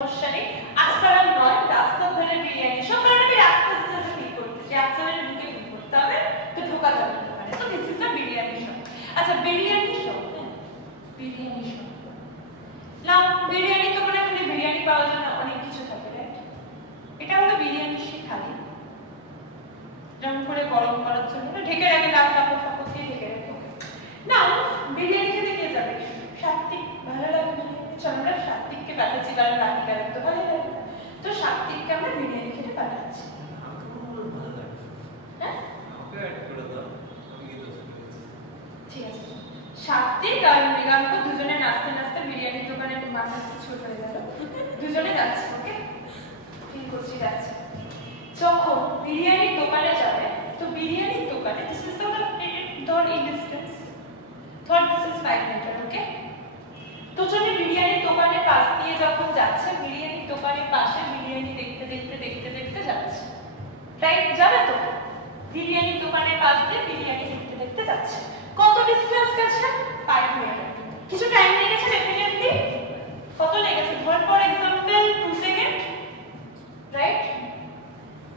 সমস্যা নেই, আজকাল নয় রাস্তার ধারে বিরিয়ানি সব কারণে আমি রাস্তা দিতে ফিল করতেছি, আজকাল ঢুকে ফিল করতে হবে তো ঢোকা যাবে না। মানে তো this is a biryani shop. আচ্ছা বিরিয়ানি শপ, বিরিয়ানি শপ নাও বিরিয়ানি তো মানে এখানে বিরিয়ানি পাওয়া যায় না, অনেক কিছু থাকে রাইট। এটা হলো বিরিয়ানি শিখালি যেমন করে গরম করার জন্য ঢেকে রাখে, রাত কাপড় ফাপড় দিয়ে ঢেকে রাখে। না বিরিয়ানি খেতে কে যাবে, সাত্বিক ভালো লাগবে না, চলো আমরা সাত্বিককে পাঠাচ্ছি কারণ রাধিকার তো ভালো লাগে, তো সাত্বিককে আমরা বিরিয়ানি খেতে পাঠাচ্ছি। ঠিক আছে সাত্বিক আর মৃগাঙ্ক দুজনে নাচতে নাচতে বিরিয়ানির দোকানে মাথা ছোট হয়ে গেল, দুজনে যাচ্ছে। ওকে ফিল করছি যাচ্ছে। যখন বিরিয়ানির দোকানে যাবে তো বিরিয়ানির দোকানে দিস ইজ দ্য ধর এই ডিসটেন্স, ধর দিস ইজ 5 মিটার। ওকে তো যদি বিরিয়ানির দোকানের পাশ দিয়ে যখন যাচ্ছে, বিরিয়ানির দোকানের পাশে বিরিয়ানি দেখতে দেখতে দেখতে দেখতে যাচ্ছে, রাইট যাবে তো বিরিয়ানির দোকানের পাশ দিয়ে বিরিয়ানি দেখতে দেখতে যাচ্ছে। কত ডিসটেন্স গেছে 5 মিটার, কিছু টাইম লেগেছে ডেফিনেটলি, কত লেগেছে ধর ফর एग्जांपल 2 সেকেন্ড রাইট।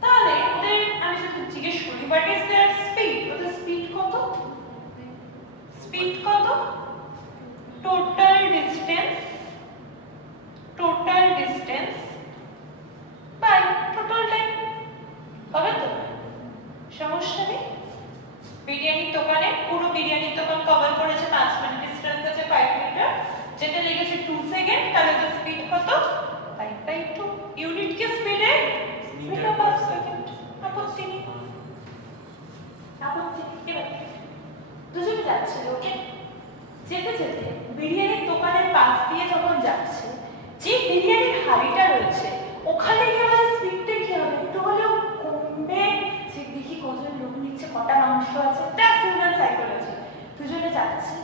তাহলে ওদের আমি যদি জিজ্ঞেস করি হোয়াট ইজ देयर স্পিড, ওদের স্পিড কত, স্পিড কত, total distance by total time হবে তো, সমস্যা নেই। বিরিয়ানির দোকানে পুরো বিরিয়ানির দোকান কভার করেছে 5 মিনিট, ডিসটেন্স আছে 5 মিটার, যেটা লেগেছে 2 সেকেন্ড, তাহলে তো স্পিড কত 5/2 ইউনিট কি স্পিডে মিটার পার সেকেন্ড। আপত্তি নেই, আপত্তি নেই। দুজনে যাচ্ছে ওকে, যেতে যেতে বিরিয়ানির দোকানের পাশ দিয়ে যখন যাচ্ছে, যে বিরিয়ানির হাড়িটা রয়েছে ওখানে কি আমাদের স্পিডটা কি হবে, একটু হলেও কমবে, যে দেখি কতজন লোক নিচ্ছে, কটা মাংস আছে, দ্যাটস হিউম্যান সাইকোলজি। দুজনে যাচ্ছে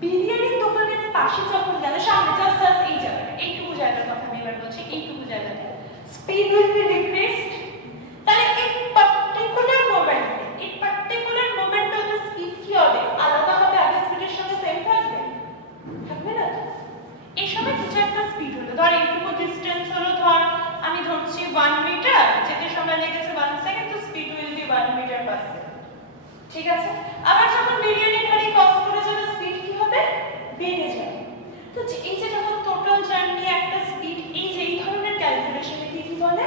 বিরিয়ানির দোকানের পাশে যখন গেল, সামনে জাস্ট এই জায়গাটা, এইটুকু জায়গার কথা আমি এবার বলছি, এইটুকু জায়গাটা স্পিড উইল বি ডিক্রিজড। তাহলে এই পার্টিকুলার মোমেন্টে ওদের স্পিড কি হবে, আলাদা হবে, আগে স্পিডের সঙ্গে সেম থাকবে, থাকবে না। এই সময় কিছু একটা স্পিড হলো, ধর এইটুকু ডিসটেন্স হলো, ধর আমি ধরছি 1 মিটার, যেতে সময় লেগেছে 1 সেকেন্ড, তো speed will be 1 metre per second. ঠিক আছে, আবার যখন বিরিয়ানির হাড়ি ক্রস করে যাবে স্পিড কি হবে, বেড়ে যাবে। তো এই যে যখন টোটাল জার্নি একটা স্পিড, এই যে এই ধরনের ক্যালকুলেশনে কি বলে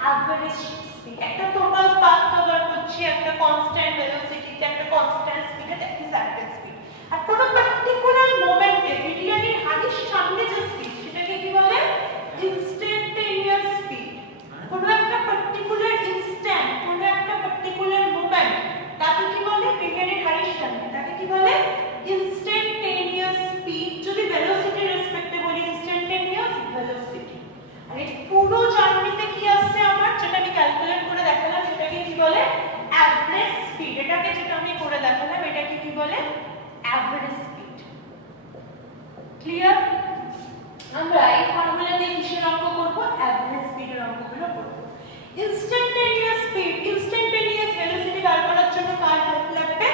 অ্যাভারেজ স্পিড, একটা টোটাল পাথ কভার করছি একটা কনস্ট্যান্ট ভেলোসিটিতে, একটা কনস্ট্যান্ট স্পিডে, দ্যাট ইজ অ্যাভারেজ স্পিড। আর কোনো পার্টিকুলার মোমেন্টে বিরিয়ানির হাড়ির সামনে যে স্পিড সেটাকে কি বলে ইনস্ট্যান্টেনিয়াস স্পিড। কোনো একটা পার্টিকুলার ইনস্ট্যান্ট, কোনো একটা পার্টিকুলার মোমেন্ট, তাকে কি বলে বিরিয়ানির হাড়ির সামনে, তাকে কি বলে ইনস্ট্যান্টেনিয়াস স্পিড। যদি ভেলোসিটি রেসপেক্টে বলি ইনস্ট্যান্টেনিয়াস ভেলোসিটি। আর এই পুরো জার্নিতে কি আসছে আমার, যেটা আমি ক্যালকুলেট করে দেখালাম সেটাকে কি বলে অ্যাভারেজ স্পিড। এটাকে যেটা আমি করে দেখালাম এটাকে কি বলে অ্যাভারেজ স্পিড। ক্লিয়ার? আমরা এই ফর্মুলা দিয়ে কিসের অঙ্ক করব, অ্যাভারেজ স্পিডের অঙ্কগুলো করব। ইনস্ট্যান্টেনিয়াস স্পিড, ইনস্ট্যান্টেনিয়াস ভেলোসিটি বার করার জন্য কার হেল্প লাগবে,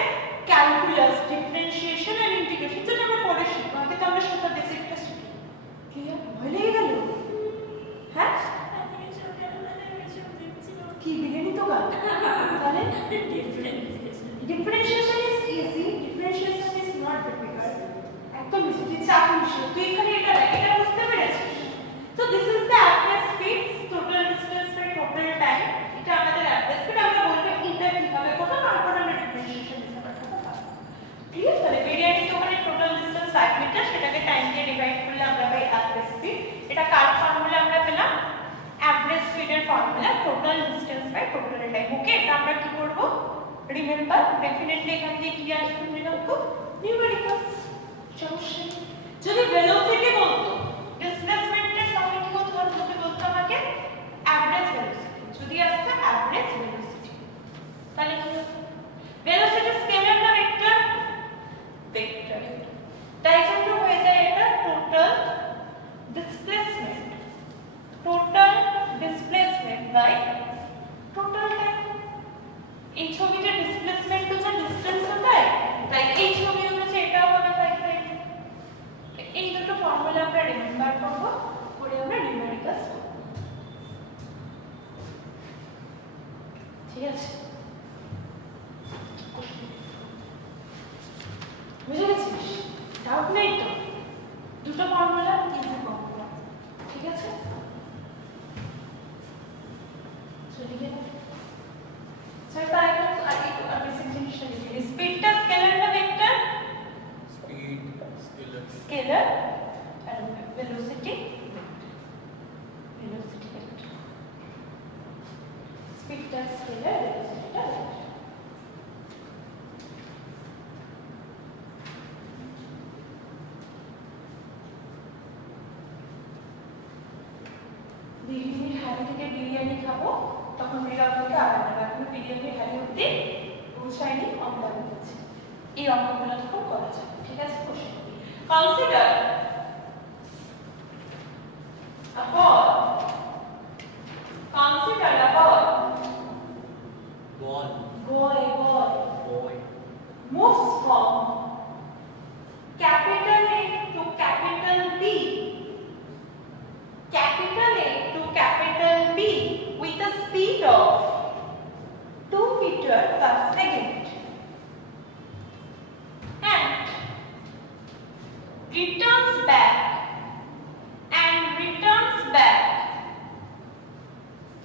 ক্যালকুলাস, ডিফারেন্সিয়েশন এন্ড ইন্টিগ্রেশন, যেটা আমরা পড়ে শিখব। আগে তো আমরা শুধু বেসিকটা শিখি। ক্লিয়ার হয়ে গেল? হ্যাঁ কি বিরিয়ানি তো গান তাহলে differentiation is easy, differentiation is not difficult, একদম ইজি। তুই চাপ নিস, তুই এখানে এটা দেখ, এটা বুঝতে পেরেছিস? তো this is the average speed, total distance by total time, এটা আমাদের অ্যাভারেজ স্পিড। আমরা বলবো এটা কিভাবে করব, তারপর আমরা ডিফারেন্সিয়েশন হিসাবে করব। ক্লিয়ার? তাহলে বিরিয়ানি দোকানের টোটাল ডিসটেন্স 5 মিটার, সেটাকে টাইম দিয়ে ডিভাইড করলে আমরা পাই অ্যাভারেজ স্পিড। এটা কার ফর্মুলা আমরা পেলাম, অ্যাভারেজ স্পিডের formula, total distance by total time. Okay এটা আমরা কি করব, রিমেম্বার ডেফিনেটলি এখান দিয়ে কি আসবে মৃগাঙ্ক, নিউমেরিক্যালস। সমস্যা যদি ভেলোসিটি বলতো ডিসপ্লেসমেন্টের সঙ্গে কি হতো, ধরতে বলতো আমাকে অ্যাভারেজ ভেলোসিটি, যদি আসতো অ্যাভারেজ ভেলোসিটি, তাহলে কি হতো, ভেলোসিটি স্কেলার না ভেক্টর, ভেক্টর, তাই জন্য হয়ে যায় এটা total displacement, total displacement by total time. এই ছবিটা ডিসপ্লেসমেন্ট হচ্ছে ডিসটেন্স হয়, তাই এই ছবি হচ্ছে এটাও হবে 5/5। এই দুটো ফর্মুলা আমরা রিমেম্বার করব, করে আমরা নিউমেরিক্যালস এটার স্কেলার ভেলোসিটিটা বিরিয়ানির হাড়ি থেকে বিরিয়ানি খাবো তখন মৃগাঙ্গকে আবার নেবো এখন বিরিয়ানির হাড়ি অব্দি পৌঁছায়নি অঙ্ক দিচ্ছি এই অঙ্কগুলো তখন করা যাবে ঠিক আছে question consider a ball consider a ball boy moves from capital A to capital B capital A to capital B with a speed of 2 meters per second and returns back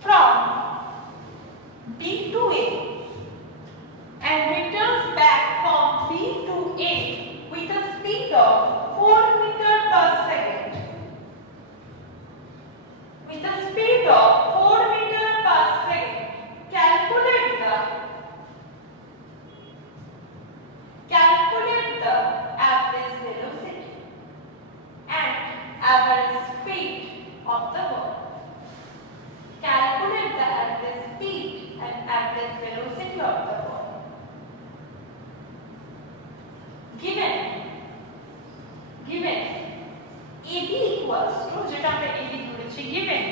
from B to A and returns back from B to A with a speed of 4 meters per second. With a speed of 4 meters per second, calculate the average velocity and average speed of the ball. Calculate the average speed and average velocity of the ball. Given AB equals to যেটা আমরা AB ধরেছি given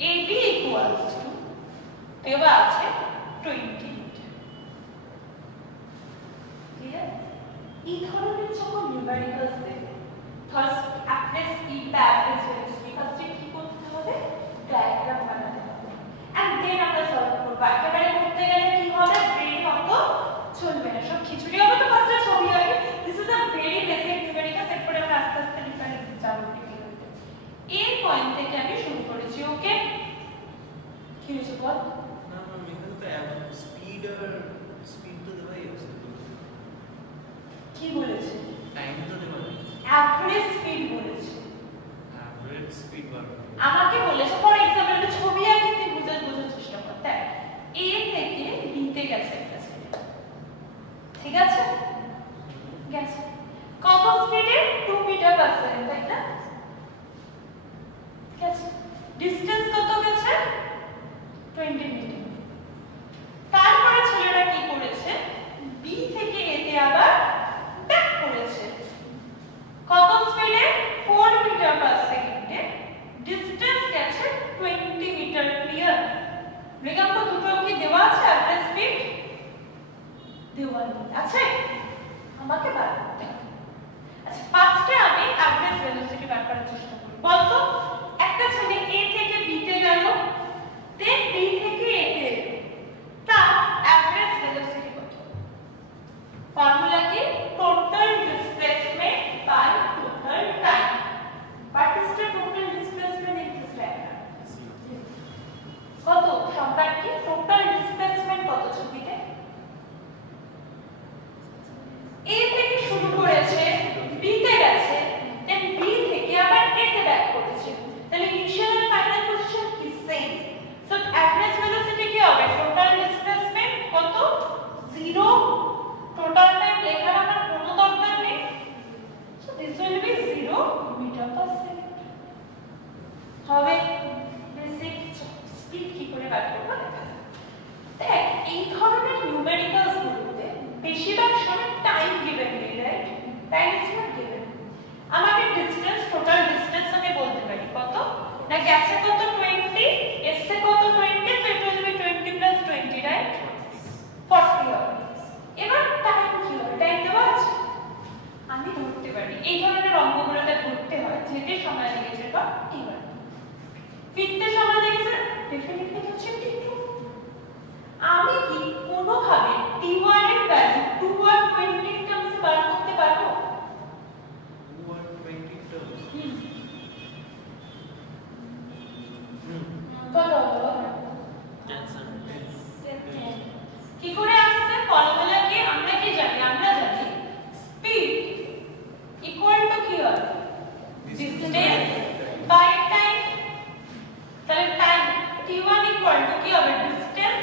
AB equals to দেওয়া আছে 20 metre clear এই ধরনের যখন numericals দেবে first average speed বা অ্যাভারেজ ভেলোসিটি ফার্স্টে কি করতে হবে ডায়াগ্রাম বানাতে হবে এন্ড দেন আমরা সলভ করব একেবারে করতে গেলে কি হবে ব্রেন অত চলবে না সব খিচুড়ি হবে তো ফার্স্টে ছবি আগে this is a very basic numerical এরপরে আমরা আস্তে আস্তে ডিফারেন্ট যাব এই পয়েন্ট থেকে আমি শুরু করেছি ওকে কি হয়েছে বল না এখানে তো স্পিড তো দেওয়াই আছে কি বলেছে টাইম তো দেওয়া নেই অ্যাভারেজ স্পিড বলেছে অ্যাভারেজ স্পিড বার আমাকে বলেছে ফর एग्जांपल একটা ছবি আঁকি তুই বোঝার চেষ্টা কর দেখ A থেকে B তে গেছে ঠিক আছে গেছে কত স্পিডে 2 মিটার পার সেকেন্ড তাই না ঠিক আছে ডিসটেন্স কত গেছে 20 মিটার তারপরে ছেলেটা কি করেছে B থেকে A তে আবার ব্যাক করেছে কত স্পিডে 4 মিটার পার সেকেন্ডে ডিসটেন্স গেছে 20 মিটার ক্লিয়ার মৃগাঙ্ক দুটো কি দেওয়া আছে অ্যাভারেজ স্পিড দেওয়া আছে আমাকে বার করতে হবে আচ্ছা ফার্স্টে আমি অ্যাভারেজ ভেলোসিটি বার করার চেষ্টা করি বলতো একটা ছেলে A থেকে B তে গেল দেন B থেকে A তে তার অ্যাভারেজ ভেলোসিটি কত ফর্মুলা কি total displacement by total time what is the total displacement in this diagram কত সংখ্যা কি টোটাল ডিসপ্লেসমেন্ট কত ছবিতে A থেকে শুরু করেছে B তে গেছে দেন B থেকে আবার A তে ব্যাক করেছে তাহলে ইনিশিয়াল এন্ড ফাইনাল পজিশন কি সেম সো অ্যাভারেজ ভেলোসিটি কি হবে টোটাল ডিসপ্লেসমেন্ট কত 0 টোটাল টাইম লেখার আমার কোনো দরকার নেই so this will be 0 metre per second হবে বেসিক স্পিড কি করে বার করব দেখা যাক দেখ এই ধরনের নিউমেরিক্যালস গুলোতে বেশিরভাগ সময় টাইম গিভেন নেই right time is not given আমাকে ডিসটেন্স টোটাল ডিসটেন্স আমি বলতে পারি কত না গেছে কত 20 এসছে কত 20 so it will B 20 plus 20 right 40 হবে এবার টাইম কি হবে টাইম দেওয়া আছে আমি ধরতে পারি এই ধরনের অঙ্কগুলোতে ধরতে হয় যেতে সময় লেগেছে বা t1 ফিরতে সময় লেগেছে ডেফিনেটলি হচ্ছে t2 আমি কি কোনো ভাবে t1 এর ভ্যালু 2 আর 20 টার্মসে বার করতে পারবো 2 আর 20 টার্মস কত হলো 10 কি করে আসছে ফর্মুলা কি আমরা কি জানি আমরা জানি স্পিড ইকুয়াল টু কি হয় ডিসটেন্স বাই টাইম তাহলে টাইম t1 ইকুয়াল টু কি হবে distance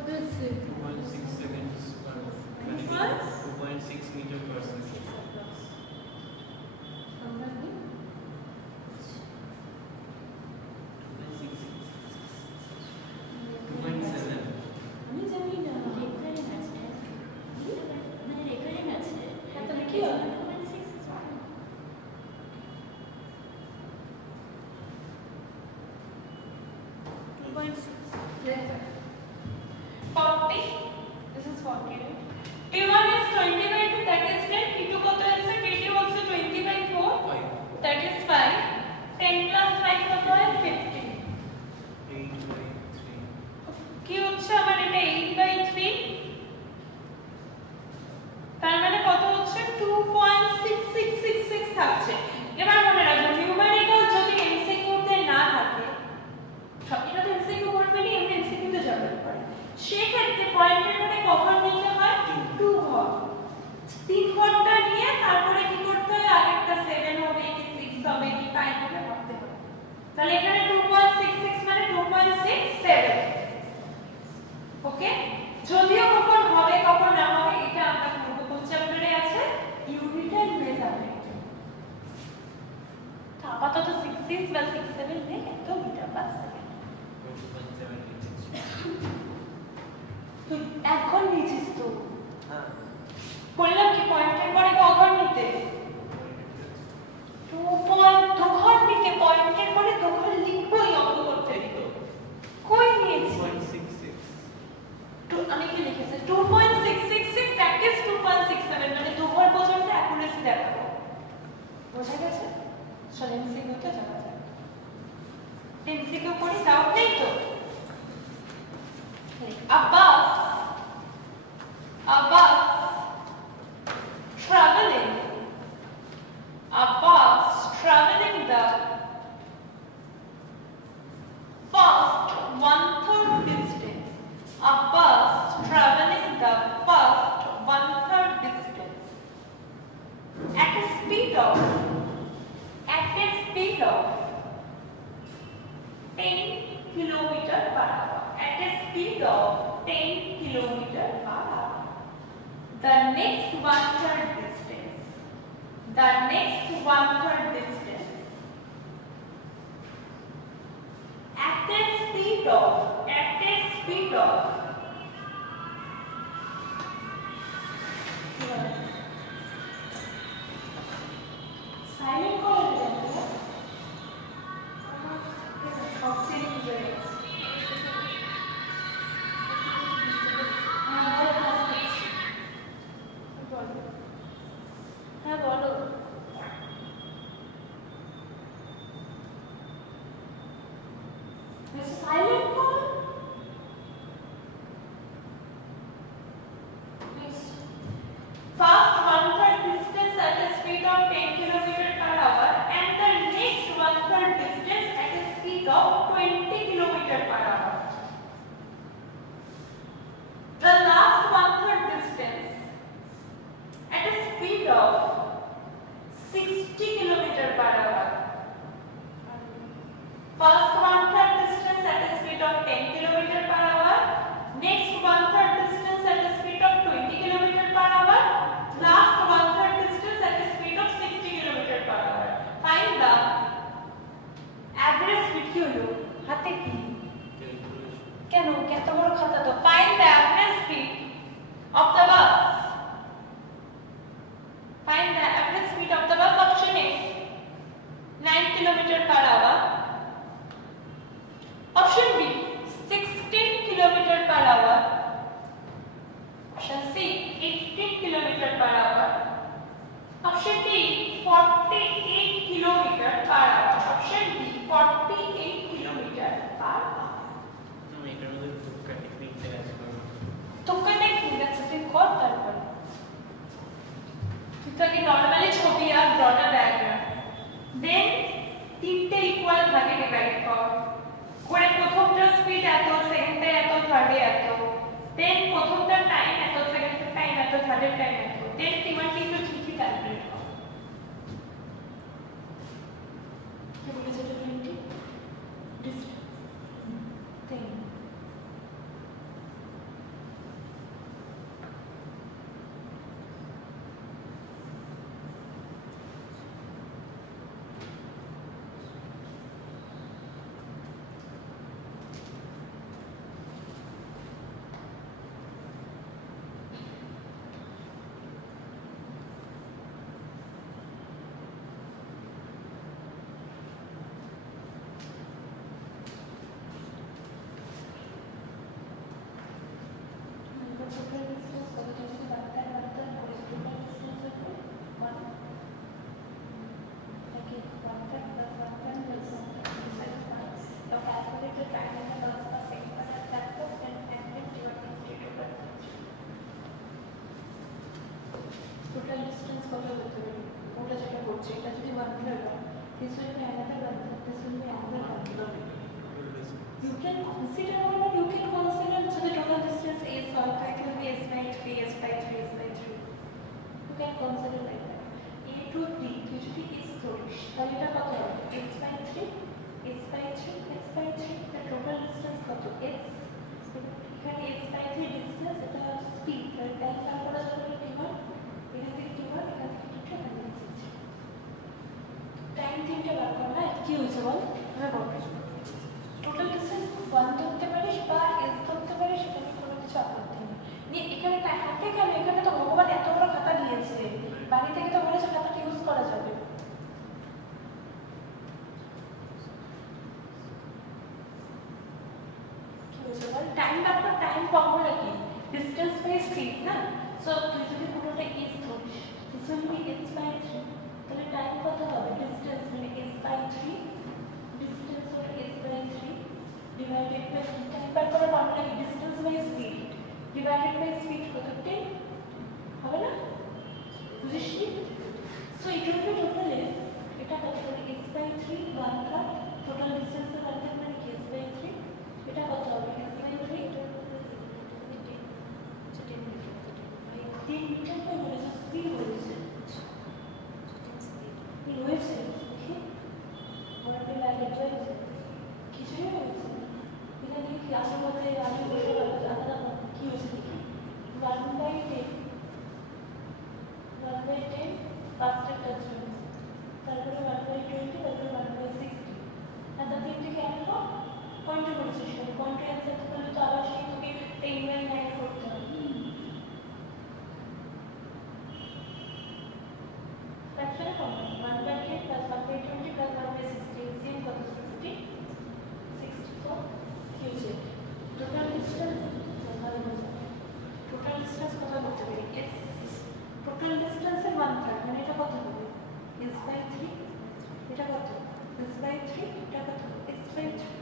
What is it? 2.6 seconds per minute. 2.6 meter per second. Number কি? 2.7. আমি জানি না। রেকারিং আছে মানে রেকারিং আছে হ্যাঁ, তাহলে কি হবে? 2.6 is fine. 2.6. Yes. 40. This is 40, right? T1 is 20 by 2, that is 10. T2 কত আছে? T2 also 20 by 4, 5. that is 5. 10 plus 5 কত হয়? 15. 8 by 3. কি হচ্ছে আমার এটা 8 by 3? তার মানে কত হচ্ছে? 2.6666 থাকছে। এবার মনে রাখবেন নিউমেরিক্যাল যদি এমসিকিউ তে না থাকে, সবটা তো এমসিকিউ করবে না, এমনি এমসিকিউ তে যাবে পারে। সেই ক্ষেত্রে পয়েন্টের মানে কখন নিতে হয়? 2 ঘর। 3 ঘরটা নিয়ে তারপরে কি করতে হয়? আরেকটা 7 হবে কি 6 হবে কি 5 হবে ভাবতে হবে। তাহলে এখানে 2.66 মানে 2.67। ওকে, যদিও কখন হবে কখন না হবে এটা আমরা পূর্ব কোন চ্যাপ্টারে আছে? Unit and measurement. তো আপাতত 66 বা 67 নেই, তো মিটার পার সেকেন্ড। 2.7 meters. তো এখন নিছিস তো হ্যাঁ। বললাম কি পয়েন্টের পরে কখন নিতে? 2 ঘর নিতে, পয়েন্টের পরে 2 ঘর লিখবই অঙ্ক করতে দিতে। কই নিয়েছি? 2.66. আমি কি লিখেছি? 2.666 that is 2.67 মানে 2 ঘর পর্যন্ত অ্যাকুরেসি দেখাবো। বোঝা গেছে? চল এমসিকিউ তে যাওয়া যাক। এমসিকিউ পড়ি, ডাউট নেই তো? A bus traveling the first 1/3 distance. A bus traveling the first 1/3 distance at a speed of 10 kilometer per hour. At a speed of 10 kilometer per hour. The next 1/3 distance. At a speed of silent করে দিলেন তো? Oxygen rates. হ্যাঁ বলো। This is silent call. Yes. Fast 1/3 distance at a speed of 10 km per hour and the next 1/3 distance at a speed of 20 km per hour. The last 1/3 distance at a speed of 60 km per hour. First 1/3 distance at a speed of 10 km per hour. Next 1/3 distance at a speed of 20 km per hour. Last 1/3 distance at a speed of 60 km per hour. Find the average speed কি হলো? হাতে কি? কেন? কত বড় খাতা তো? Find the average speed of the bus. Find the average speed of the bus. Option A 9 km per hour. Option B 16 km per hour. Option C 18 km per hour. Option D 48 km per hour. Option D 48 km per hour. আমি এটার মধ্যে তুক্কা টেকনিকটা add করব। তোকে ঠিক আছে, তুই কর তারপর। তুই তো আগে নর্মালি ছবি আর ড্রটা ডায়াগ্রাম, দেন তিনটে ইকুয়াল ভাগে ডিভাইড কর করে প্রথমটা স্পিড এত, সেকেন্ডে এত, থার্ডে এত, দেন প্রথমটা টাইম এত, সেকেন্ডের টাইম এত, থার্ডের টাইম এত, দেন তিনটি তো ঠিকই ক্যালকুলেট কর। কি বলেছে এটা? 20 ডিসটেন্স 10 করছে, এটা যদি 1 মিটার হয়, this will be another 1 meter, this will be another 1 meter. You can consider one, or you can consider so the total distance is it will be s by 3, s by 3, s by 3. You can consider like that. A to B, তুই যদি s ধরিস, তাহলে এটা কত হবে? s by 3, s by 3, s by 3. The total distance কত? s. এখানে s by 3 distance, এটা স্পিড, তাহলে টাইম বার করা যাবে কি হয়? এখান থেকে কি হয়? এখান থেকে কি হয়? এখান থেকে কি হয়? টাইম তিনটে বার কর না, কি হয়েছে বল? আমি বলবো। টোটাল ডিসটেন্স 1 ধরতে পারিস বা s ধরতে পারিস, সেটা নিয়ে কোনো কিছু আপত্তি নেই। নিয়ে এখানে হাতে কেন? এখানে তো ভগবান এত বড় খাতা দিয়েছে, বাড়ি থেকে তো বলেছে খাতাটা ইউজ করা যাবে। কি হয়েছে বল? টাইম ব্যাপার, টাইম ফর্মুলা কি? ডিসটেন্স বাই স্পিড না? সো তুই যদি পুরোটা s ধরিস, this will be s by 3, তাহলে টাইম কত হবে? ডিসটেন্স মানে s by 3, ডিসটেন্স হলো s by 3 divided by time বার করার ফর্মুলা কি? Distance by speed divided by speed কত? 10 হবে না? বুঝিসনি? So it will be total s, এটা কত হবে? s by 3 1/3 টোটাল ডিসটেন্স এর অর্ধেক মানে কি? s by 3, এটা কত হবে? s by 3 10 মিটার তো বলেছে, স্পিড বলেছে, কি হয়েছে? ওয়ার্ডে লাগে হয়েছে, কিছুই হয়েছে এখানে দেখি কি আসল মধ্যে আমি বলতে পারবো আলাদা কি হয়েছে দেখি। 1/10 ফার্স্টের টাচ হয়েছে, তারপরে 1/20, তারপরে 1/60, আর তার তিনটে কেন পয়েন্টে করেছিস, পয়েন্টে অ্যান্সার করলে তো আবার সেই তোকে 10/9 করতে হবে। ফ্র্যাকশনের ফর্মুলা 1/10 plus 1/20 plus 1/60 সেম কত? 60, 64 কি হয়েছে? টোটাল ডিসটেন্স কত করতে পারি? s টোটাল ডিসটেন্সের 1/3 মানে এটা কত হবে? s by 3, এটা কত? s by 3, এটা কত? s by 3,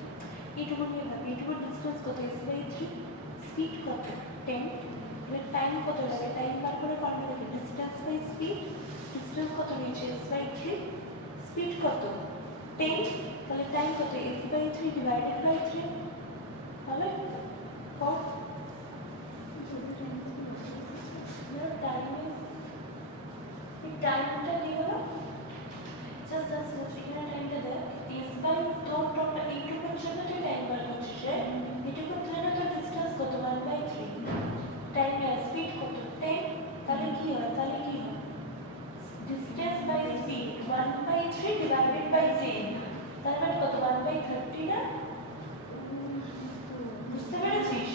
এইটুকু নিয়ে ভাবি, এইটুকু ডিসটেন্স কত? s by 3, স্পিড কত? 10, মানে টাইম কত লাগে? টাইম বার করে ফর্মুলা কি? ডিসটেন্স বাই স্পিড, ডিসটেন্স কত নিয়েছে? s by 3, স্পিড কত? 10, তাহলে টাইম কত? s by 3 ডিভাইডেড বাই 3 হবে কত? টাইমটা কি হলো? জাস্ট এখানে টাইমটা দেয় s by টোটাল এইটুকুর জন্য যে টাইম বার করছিস রে, এইটুকু তাহলে তো ডিসটেন্স কত? 1/3, টাইম স্পিড কত? 10, তাহলে কি হয়? তাহলে কি হয়? Distance by speed 1/3 divided by 10, তার মানে কত? 1/30 না? বুঝতে পেরেছিস?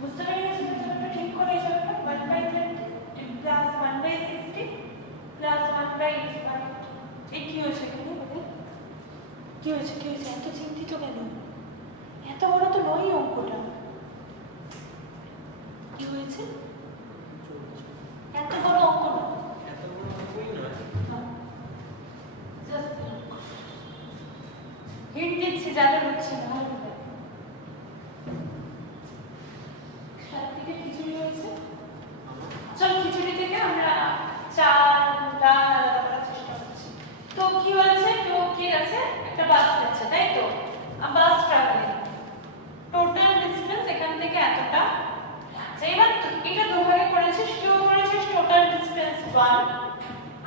বুঝতে পেরেছিস? এটা ঠিক করে যাবে 1/30 প্লাস 1/60 প্লাস 1/1, এই কি হয়েছে এখানে? মানে কি হয়েছে? কি হয়েছে? এত চিন্তিত কেন? এত বড় তো নয় অঙ্কটা, কি হয়েছে? এত বড় অঙ্ক না, এত বড় অঙ্কই নয়। জাস্ট হিন্ট দিচ্ছি যাদের হচ্ছে না। সাত থেকে খিচুড়ি হয়েছে, চল খিচুড়ি থেকে আমরা চাল ডাল আলাদা করার চেষ্টা করছি। তো কি হয়েছে? তো কি আছে? একটা বাস যাচ্ছে, তাই তো? বাস ট্রাভেলিং, টোটাল ডিসটেন্স এখান থেকে এতটা। আচ্ছা, এবার এটা দুভাগে করেছিস, কেউ ধরেছিস টোটাল ডিসটেন্স 1,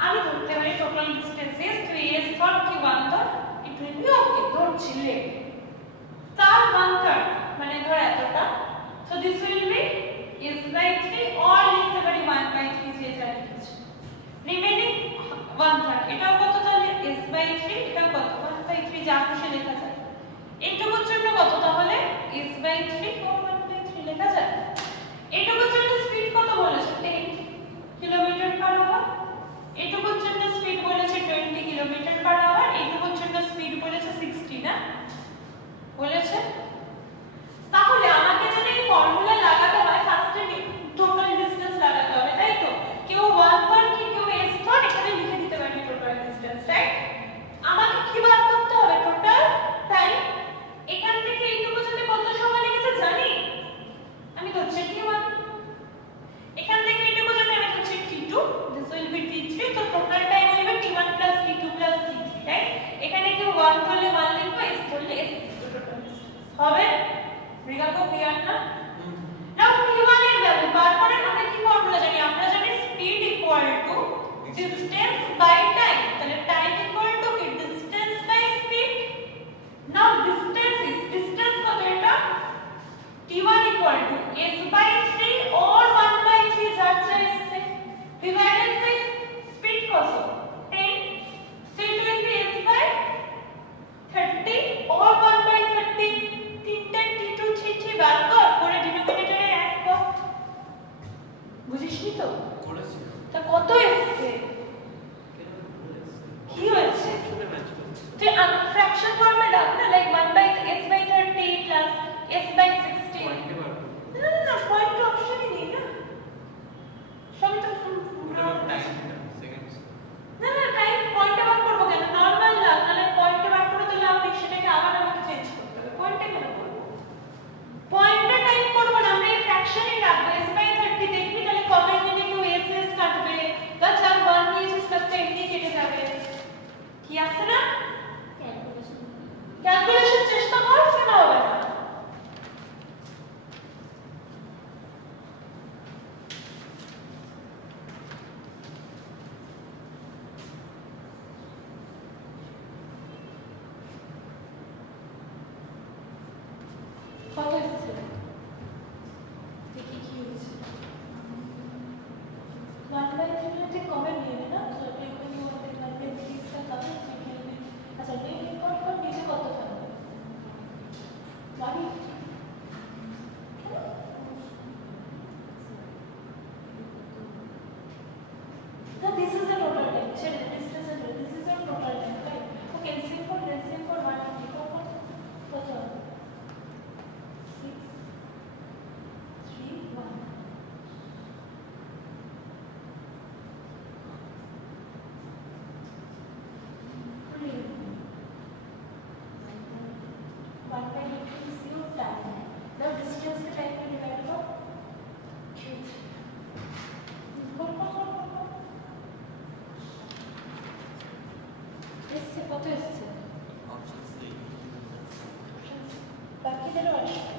আমি ধরতে পারি টোটাল ডিসটেন্স s, তুই s ধর কি 1 ধর, ইট উইল বি ওকে, ধরছিলে তার 1/3 মানে ধর এতটা। So this will B s by 3 or লিখতে পারি 1/3 যে যা লিখেছি, রিমেইনিং 1/3 এটা কত? তাহলে s by 3, এটা কত? 1/3 যা খুশি লেখা যায়। এইটুকুর জন্য কত তাহলে? s by 3 or 1/3 লেখা যায়। এইটুকুর জন্য স্পিড কত বলেছে? 10 কিলোমিটার/আওয়ার। এইটুকুর জন্য স্পিড বলেছে 20 কিলোমিটার/আওয়ার। এইটুকুর জন্য স্পিড বলেছে 60 না? বলেছে। তাহলে আমাকে যদি এই ফর্মুলা লাগাতে হয়, ফার্স্টে টোটাল ডিসটেন্স লাগাতে হবে, তাই তো? কেউ 1 ধর কি কেউ s ধর, এখানে লিখে দিতে পারি টোটাল ডিসটেন্স, রাইট? আমাকে কি বার করতে হবে? Total time. এখান থেকে এইটুকু যদি কত সময় লেগেছে জানিস? T1 না? Now T1 এর ভ্যালু বার করেন আমরা কি ফর্মুলা জানি? আমরা জানি speed equal to distance by time. তাহলে টাইম ইকুয়াল টু কি distance by speed. Now distance কত এটা? T1 equal to s by 3 or 1 by 3 যার যা এসছে divided by speed কত 10, so it will be s by 30 or 1 by 30। তিনটা t2 3 বার কর করে ডিনোমিনেটরে অ্যাড কর। বুঝিসনি তো? করেছি তা কত এসছে? কি হয়েছে? তুই ফ্র্যাকশন ফর্মে ডাক না, like 1 by s by 30 plus s by 60। না পয়েন্ট অপশনই নেই না, সবই তো না টাইম পয়েন্টে বার করবো কেন? নরমাল লাগ নালে পয়েন্টে বার করে দিলে আমি সেটাকে আবার আমাকে চেঞ্জ করতে হবে। পয়েন্টে কেন করবো? পয়েন্টে টাইম করবো না, আমরা এই ফ্র্যাকশনই রাখবো s by 30। দেখবি তাহলে কমেন্ট দিলে কেউ s কাটবে, তাছাড়া 1 নিয়েছিস তাতে এমনি কেটে যাবে। কি আছে না? ক্যালকুলেশন চেষ্টা কর, কেন হবে না? কত এসেছে? দেখি কি হয়েছে। 1 by 3 ঠিক কমে নিয়ে নে না, তো আপনি ওখানে 1 by 3 টা কাছে শিখে নিন। আচ্ছা নেই রেকর্ড কর, নিচে কত থাকবে? জানি so this is the total time. This is your total time, right? Okay, simple 150 কত? 6 3 1 1 by 8 is your time. Now distance के टाइम में डिवाइड करो। इससे कत এসেছে? বাকিদেরও আসবে।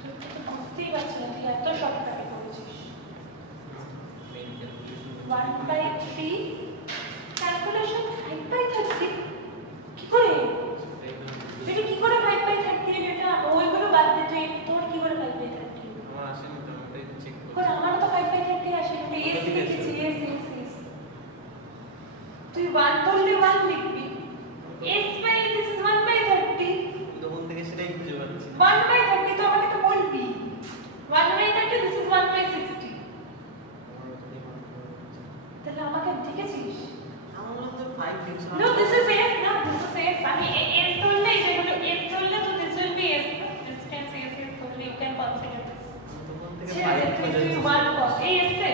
তুই তো বুঝতেই পারছিস না, তুই এত শর্টকাটে করেছিস। 1 by 3 ক্যালকুলেশন 5 by 30 কি করে? তুই কি করে 5 by 30 এটা ওইগুলো বাদ দে, তুই তোর কি করে 5 by 30? আমার আসেনি তো, আমি তাই চেক কোন আমার তো 5 by 30 আসে, তুই এস লিখেছিস এস। তুই 1 ধরলে 1 লিখবি, s by this is 1 by 30। তখন থেকে সেটাই খুঁজে পাচ্ছি 1 by 30 তো আমাকে তো বলবি 1 by 30 this is 1 by 60। তাহলে আমাকে লিখেছিস? আমার মনে তো 5 লিখছ No, this is s না, this is s। আমি s ধরলে যেগুলো s ধরলে তো this will be s, distance s ধরলে you can consider this। তখন থেকে ছেড়ে 5 দে, তুই 1 কর। এই এসছে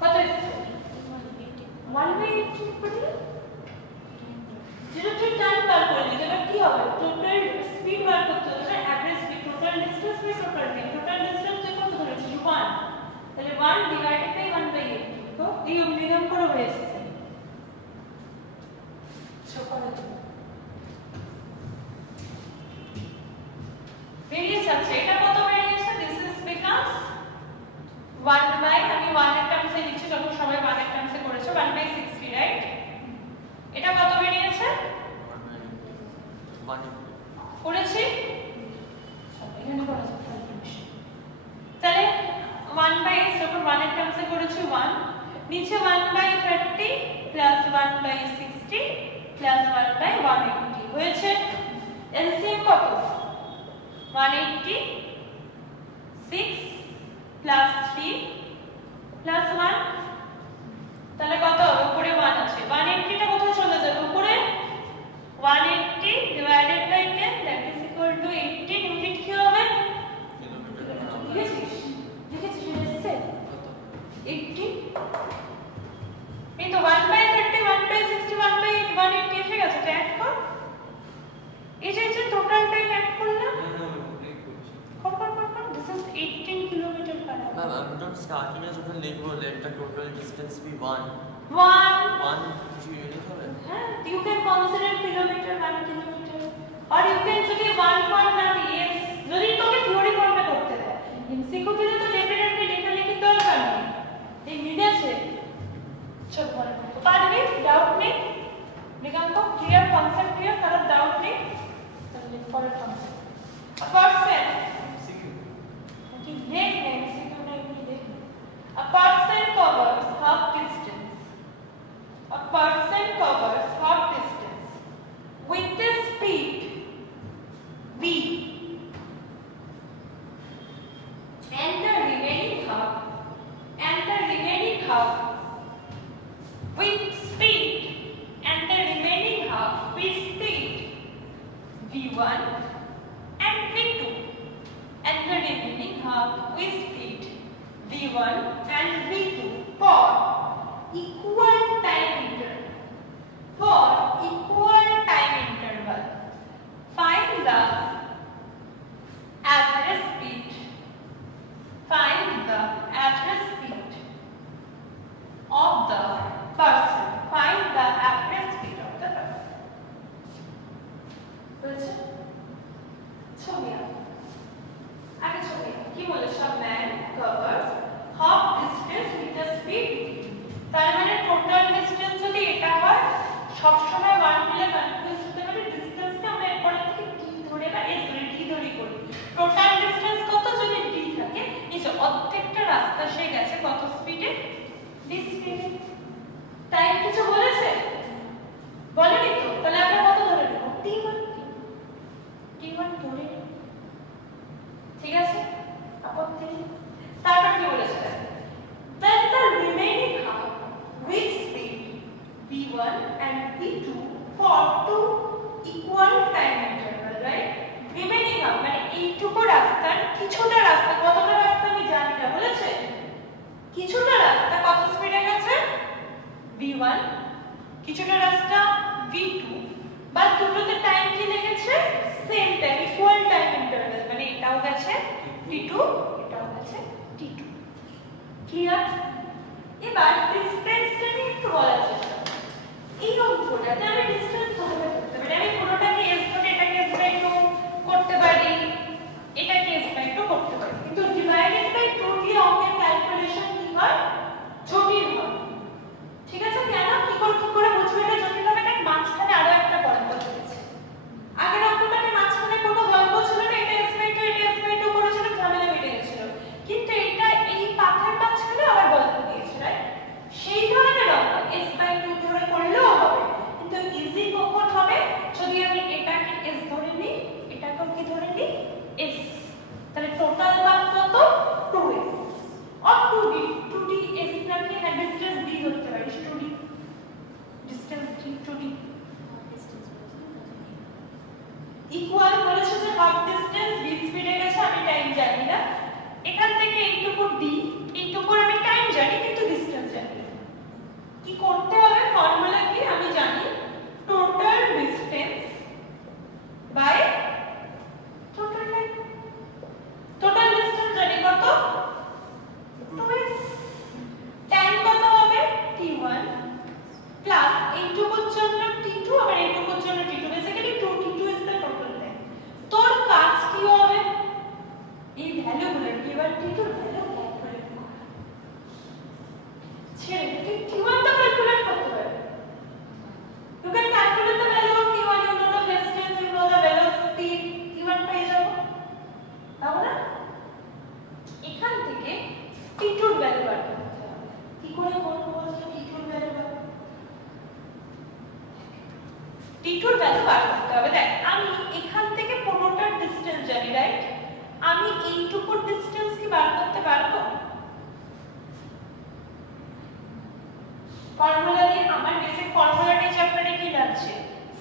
কত এসছে? 1 by 80 করলে যেটা তুই টাইম বার করলি, যেটা কি হবে? টোটাল স্পিড বার করতে হবে না, average speed, total distance by total time. Total distance তুই কত ধরেছিস? 1। তাহলে 1 ডিভাইডেড বাই 1 by 80। তো এই নিয়ম করে হয়ে এসছে। করে দেব। বেরিয়েছে। আচ্ছা এটা কত বেরিয়েছে? দিস ইজ বিকামস 1 বাই, আমি 1 এর টার্মসে লিখছি যখন সবাই 1 এর টার্মসে করেছে, 1 বাই 60, রাইট? এটা কত বেরিয়েছে? 1 করেছি এখানে করা যাবে তাহলে 1 বাই যখন 1 এর টার্মসে করেছি 1, নিচে 1 by 30 plus 1 by 60 plus 1 by 180 হয়েছে। এলসিএম কত? 180 6 প্লাস 3 প্লাস 1, তাহলে কত হবে? উপরে 1 আছে, 180 টা কোথায় চলে যাবে? উপরে 180 divided by 10 that is equal to 80 unit কি হবে? লিখেছিস এসছে 80। এই তো 1 বাই 30 1 বাই 60 1 বাই 180 এসে গেছে। অ্যাড কর, এই যে টোটাল টাইম অ্যাড করলাম, কর this is 18 kilometre per hour. Ma'am अब हम स्टार्टिंग में যখন লিখব let the total distance be 1 কিছু ইউনিট হবে। হ্যাঁ, you can consider kilometer 1 kilometer or you can যদি 1 পয়েন্ট না yes যদি with speed v1 and v2 for equal time interval. For equal time interval, find the average speed. Find the average speed of the person. Find the average speed of the person. বুঝছো? ছবি আগে ছবি কি বলেছ? Man covers half distance with a speed. তার মানে total distance যদি এটা হয়, সব সময় 1 মিলে কনফিউজ হতে পারে। ডিসটেন্সকে আমরা এরপর থেকে টি ধরে বা এস ধরে টি ধরে করি। টোটাল ডিসটেন্স কত যদি টি থাকে, এই যে অর্ধেকটা রাস্তা সে গেছে কত স্পিডে? ডি স্পিডে। তাই কিছু বলেছে? বলেনি তো? তাহলে আমরা কত ধরে নেব? টি1 ধরে নেব। ঠিক আছে? আপত্তি নেই। তারপর কি বলেছে? Then the remaining half with speed v1 and v2 for two equal time interval, right? Remaining half মানে এইটুকু রাস্তার কিছুটা রাস্তা, কতটা রাস্তা আমি জানি না, বলেছে? কিছুটা রাস্তা কত স্পিডে গেছে? v1, কিছুটা রাস্তা v2, বা দুটোতে টাইম কি লেগেছে? Same time, equal time interval, মানে এটাও গেছে t2, এটাও গেছে t2। ক্লিয়ার? এবার ডিসটেন্সটা নিয়ে একটু বলার চেষ্টা করি। এই অঙ্কটাতে আমি ডিসটেন্স ধরে করতে পারি। আমি পুরোটাকে s ধরে এটাকে s/2 করতে পারি, এটাকে s/2 করতে পারি, কিন্তু ডিভাইডেড বাই 2 দিয়ে অঙ্কের ক্যালকুলেশন কি হয়? জটিল হয়। ঠিক আছে? কেন? কি করে বুঝবে এটা জটিল হবে? তার মাঝখানে আরো একটা গল্প চলেছে। আগের অঙ্কটাতে মাঝখানে কোনো গল্প ছিল না, এটা s/2 এটা s/2 করেছিল, ঝামেলা মিটে গেছিল। কিন্তু এটা এই পাথের মাঝখানে আবার গল্প দিয়েছে, রাইট? সেই ধরনের অঙ্ক s/2 ধরে করলেও হবে, কিন্তু ইজি কখন হবে? যদি আমি এটাকে s ধরে নিই, এটাকেও কি ধরে নিই? s। তাহলে টোটাল মান কত? 2s or 2d। 2d s নাকি হ্যাঁ ডিসটেন্স d ধরতে পারিস, 2d distance d 2d equal বলেছে যে হাফ ডিসটেন্স v স্পিডে গেছে, আমি টাইম জানি না। এখান থেকে এইটুকু d, এইটুকুর আমি টাইম জানি কিন্তু ডিসটেন্স জানি না। কি করতে হবে? ফর্মুলা কি আমি জানি, total distance by total time. Total distance জানি কত? 2s। টাইম কত হবে? t1 প্লাস এইটুকুর জন্য t2 আবার এইটুকুর জন্য t2, basically 2t2 is the total time. তোর কাজ কি হবে? এই ভ্যালুগুলো t1 t2 ভ্যালু ক্যালকুলেট করা। ছেড়ে তুই t1 তো ক্যালকুলেট করতে পারবি। You can calculate the value of t1, you know the distance, you know the velocity, t1 পেয়ে যাবো। তাও না? এখান থেকে t2 এর ভ্যালু বার করতে হবে। কি করে করব বলছো t2 এর ভ্যালু বার? t2 এর ভ্যালু বার করতে হবে। দেখ আমি এখান থেকে পুরোটার ডিসটেন্স জানি, রাইট? আমি এইটুকুর ডিসটেন্স কি বার করতে পারবো? ফর্মুলা দিয়ে আমার বেসিক ফর্মুলাটাই চ্যাপ্টারে কি লাগছে?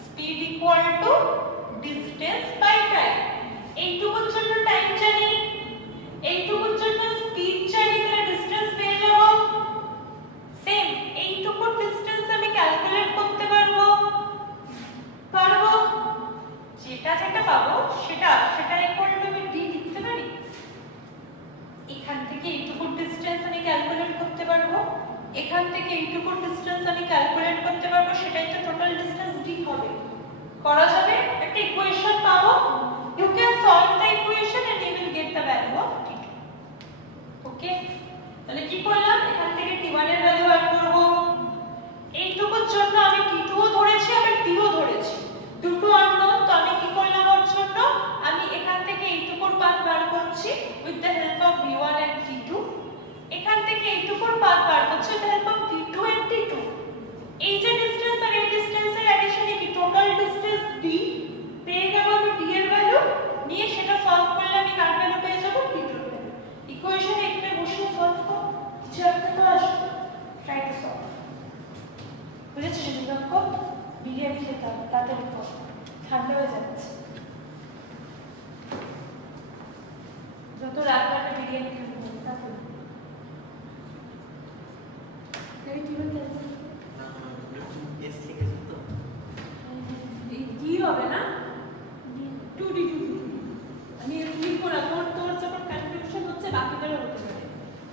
Speed equal to distance by time. এইটুকুর জন্য টাইম জানি, এইটুকুর জন্য স্পিড জানি, তাহলে ডিসটেন্স পেয়ে যাব। সেম এইটুকুর ডিসটেন্স আমি ক্যালকুলেট করতে পারবো। যেটা পাবো সেটা ইকুয়াল টু আমি d লিখতে পারি। এখান থেকে এইটুকুর ডিসটেন্স আমি ক্যালকুলেট করতে পারবো, এখান থেকে এইটুকুর ডিসটেন্স আমি ক্যালকুলেট করতে পারবো, সেটাই তো টোটাল ডিসটেন্স d হবে। করা যাবে? একটা ইকুয়েশন পাবো, you can solve the equation and you will get the value of t2. ওকে? তাহলে কি করলাম? এখান থেকে t1 এর ভ্যালু বার করব। এইটুকুর জন্য আমি t2 ও ধরেছি আবার d ও ধরেছি, দুটো আননোন। তো আমি কি করলাম ওর জন্য? আমি এখান থেকে এইটুকুর পাথ বার করছি with the help of v1 and v2, এখান থেকে এইটুকুর পাথ বার করছি with the help of v2 and t2। এই যে ডিসটেন্স আর এই ডিসটেন্সের অ্যাডিশনে কি টোটাল ডিসটেন্স d পেয়ে গেল। আমি d এর ভ্যালু নিয়ে সেটা সলভ করলে আমি কার ভ্যালু পেয়ে যাব? t2 এর ভ্যালু। ইকুয়েশনে একটা বসিয়ে সলভ করো, কিছু একটা তো আসবে। Try to solve. বুঝেছিস? দেখো বিরিয়ানি খেতে হবে, তাড়াতাড়ি কর, ঠান্ডা হয়ে যাচ্ছে। তো রাতটা বিরিয়ানি খাবো তারপর তাই কি বলতে না এস লিখেছি তো এই কি হবে না 2D আমি লিখবো না তোর যখন কনফিউশন হচ্ছে বাকিটারও হতে পারে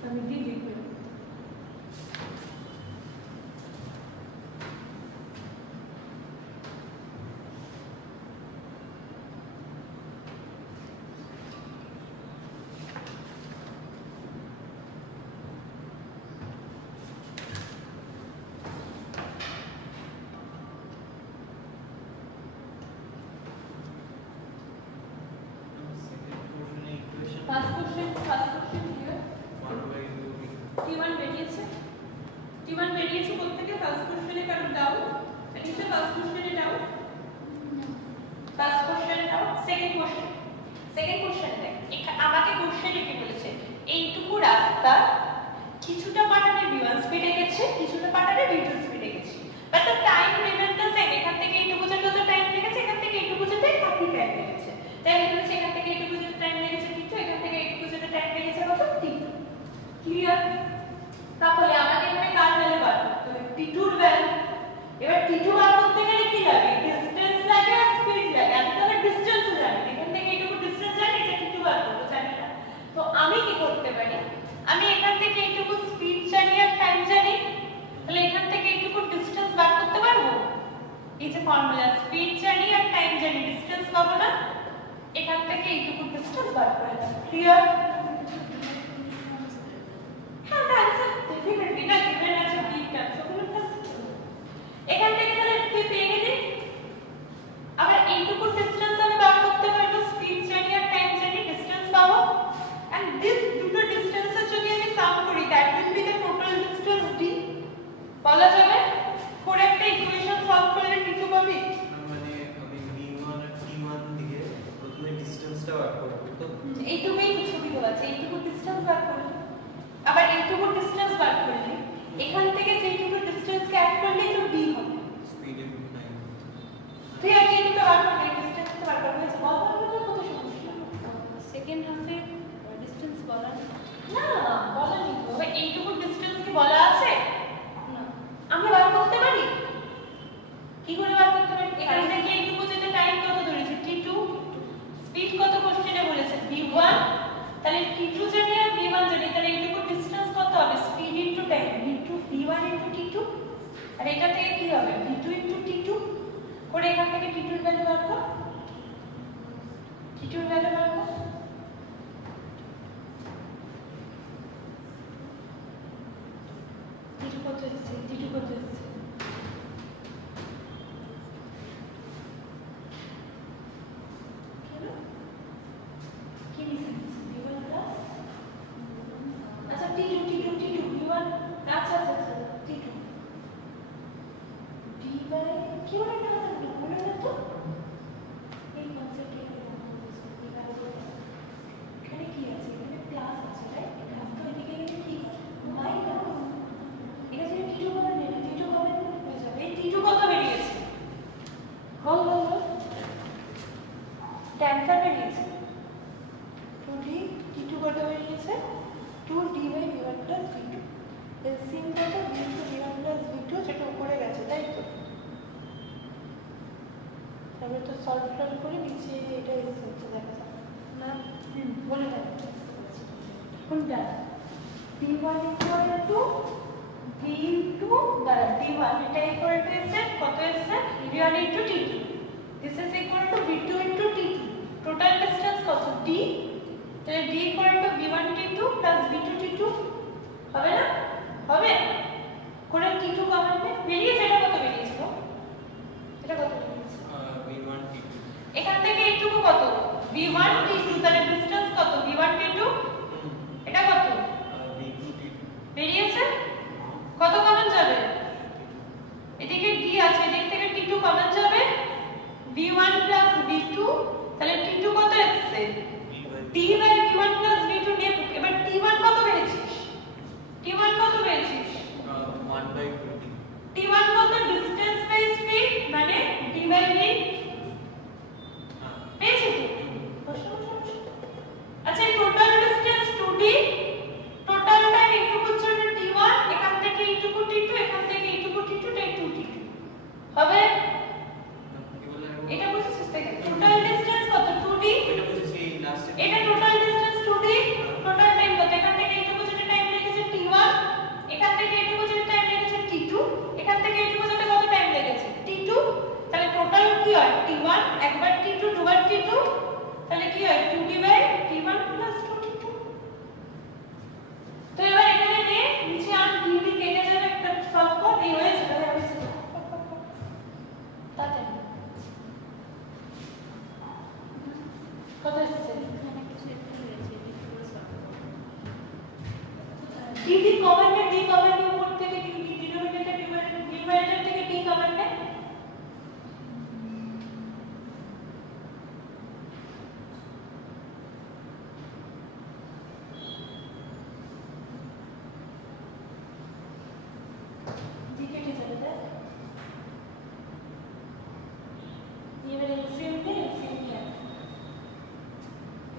আমি ডি লিখবো First question here. T1 বেরিয়েছে প্রত্যেকে ফার্স্ট কোশ্চেনে কারণ ডাউট এটা ফার্স্ট কোশ্চেনে ডাউট সেকেন্ড কোশ্চেন দেখ আমাকে কোশ্চেন লিখে বলেছে এইটুকু রাস্তা কিছুটা পার্ট আমি v1 স্পিডে গেছি কিছুটা পার্ট আমি v2 স্পিডে গেছি but the time remain the same এখান থেকে এইটুকু যেতে টাইম লেগেছে এখান থেকে এইটুকু যেতে একই টাইম লেগেছে তাই আমি বলেছি এখান থেকে এইটুকু যেতে টাইম লেগেছে t2 এখান থেকে এইটুকু যেতে টাইম লেগেছে কত t2 ক্লিয়ার তাহলে আমাকে এখানে কার ভ্যালু বার করতে হবে t2 এর ভ্যালু এবার t2 বার করতে গেলে কি লাগে ডিসটেন্স লাগে আর স্পিড লাগে আমি তাহলে ডিসটেন্স জানি এখান থেকে এইটুকু ডিসটেন্স জানি এটা t2 বার করতে জানি না তো আমি কি করতে পারি আমি এখান থেকে এইটুকু স্পিড জানি আর টাইম জানি তাহলে এখান থেকে এইটুকু ডিসটেন্স বার করতে পারবো এই যে ফর্মুলা স্পিড জানি আর টাইম জানি ডিসটেন্স পাবো না এখান থেকে এইটুকু ডিসটেন্স বার করে দাও ক্লিয়ার হ্যাঁ আনসার ডেফিনেটলি না given আছে b ক্যান্সেল করে এখান থেকে তাহলে তুই পেয়ে গেলি আবার এইটুকু ডিসটেন্স আমি বার করতে পারবো স্পিড জানি আর টাইম জানি ডিসটেন্স পাবো and this দুটো ডিসটেন্সের যদি আমি সাম করি that will be the total distance d বলা যাবে করে একটা ইকুয়েশন সলভ করলে t2 পাবি মানে আমি v1 আর t1 দিয়ে প্রথমে ডিসটেন্সটা বার করব তো এইটুকুই ছবি দেওয়া আছে এইটুকু ডিসটেন্স বার করলি আবার এইটুকু ডিসটেন্স বার করলি এখান থেকে যেইটুকু ডিসটেন্সকে অ্যাড করলে তো d হবে স্পিডে নাই তুই আগে এইটুকু বার করবি ডিসটেন্সটা বার করবি বল কত সমস্যা সেকেন্ড হাফে ডিসটেন্স বলা না বলেনি তো এইটুকু ডিসটেন্স কি বলা আছে না আমরা বার করতে পারি কি করে বার করতে পারি এখান থেকে এইটুকু যেতে টাইম কত ধরেছে t2 স্পিড কত কোশ্চেনে বলেছে v1 তাহলে t2 জানি আর v1 জানি তাহলে এইটুকু ডিসটেন্স কত হবে speed into time v1 into t2 আর এটা থেকে কি হবে v2 ইনটু t2 করে এখান থেকে t2 এর ভ্যালু বার কর t2 এর ভ্যালু বার কর t2 কত এসেছে t2 কত এসেছে কি লিখেছিস v1 প্লাস আচ্ছা t2 v1 আচ্ছা t2 d বাই কি বলে না বলে না তো এই কনসেপ্ট এখানে কি আছে এখানে প্লাস আছে রাইট প্লাস তো এদিকে গেলে কি মাইনাস এটা যদি t2 কমন নেবে t2 কমন হয়ে যাবে এই t2 কত বেরিয়েছে হল ট্যান্সার বেরিয়েছে 2d t2 কত বেরিয়েছে 2d by v1 plus v2 LCM কত v1 প্লাস v2 যেটা উপরে গেছে তাই তো তবে তো সলভ করে নিচে এটা এসেছে দেখা যাবে না বলে দাও কোনটা d1 equal to v2 দ্বারা d1 এটা equal to এসে কত এসে v1 into t2 this is equal to v2 into t2 total distance কত d তাহলে d equal to v1 t2 plus v2 t2 হবে না হবে করে t2 কমন নে বেরিয়েছে এটা কত বেরিয়েছে গো এটা কত বেরিয়েছে v1 t2 এখান থেকে এইটুকু কত v1 t2 তাহলে ডিসটেন্স কত v1 t2 এটা কত v2 t2 বেরিয়েছে কত কমন যাবে এদিকে d আছে এদিক থেকে t2 কমন যাবে v1 plus v2 তাহলে t2 কত আসছে d by v1 plus v2 নিয়ে এবার t1 কত পেয়েছিস t1 কত পেয়েছিস 1/20 t1 কত ডিসটেন্স বাই স্পিড মানে d বাই v পেয়েছিস তো আচ্ছা এই কি হয় t1 একবার t2 দুবার t2 তাহলে কি হয় 2d/t1 + 2t2 তো এবার এখানে নে নিচে আন dd কেটে যাবে একটা সলভ কর এই হয়েছে তাহলে হয়েছে তাতে কত এসেছে এখানে কিছু একটু রয়েছে এটা পুরো সলভ করব dd কমন নে d কমন নে উপর থেকে dd ডিনোমিনেটর ডিভাইডার থেকে d কমন নে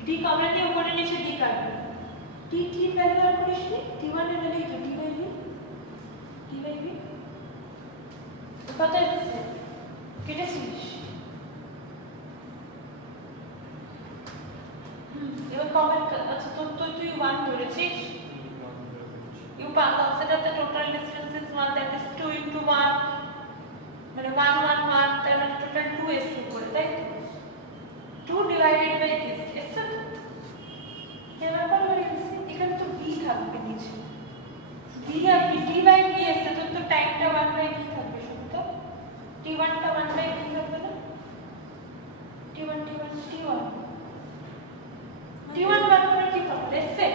d কমন নে উপরে নিচে d কাটবে t t ভ্যালু বার করিস নি t1 এর ভ্যালু কি d/v কত এসেছে কেটেছিস এবার কমেন্ট আচ্ছা তুই 1 ধরেছিস you consider the total distance is 1 that is 2 into 1 মানে 1 1 1 তার মানে টোটাল 2 এসছে করে তাই 2 divided by this এসছে এবার বল এখানে তো b থাকবে নিচে b আর d/v এসছে তো টাইমটা 1/d থাকবে শুধু তো t1 টা 1/d থাকবে না t1 বার করে কি পাবো এসছে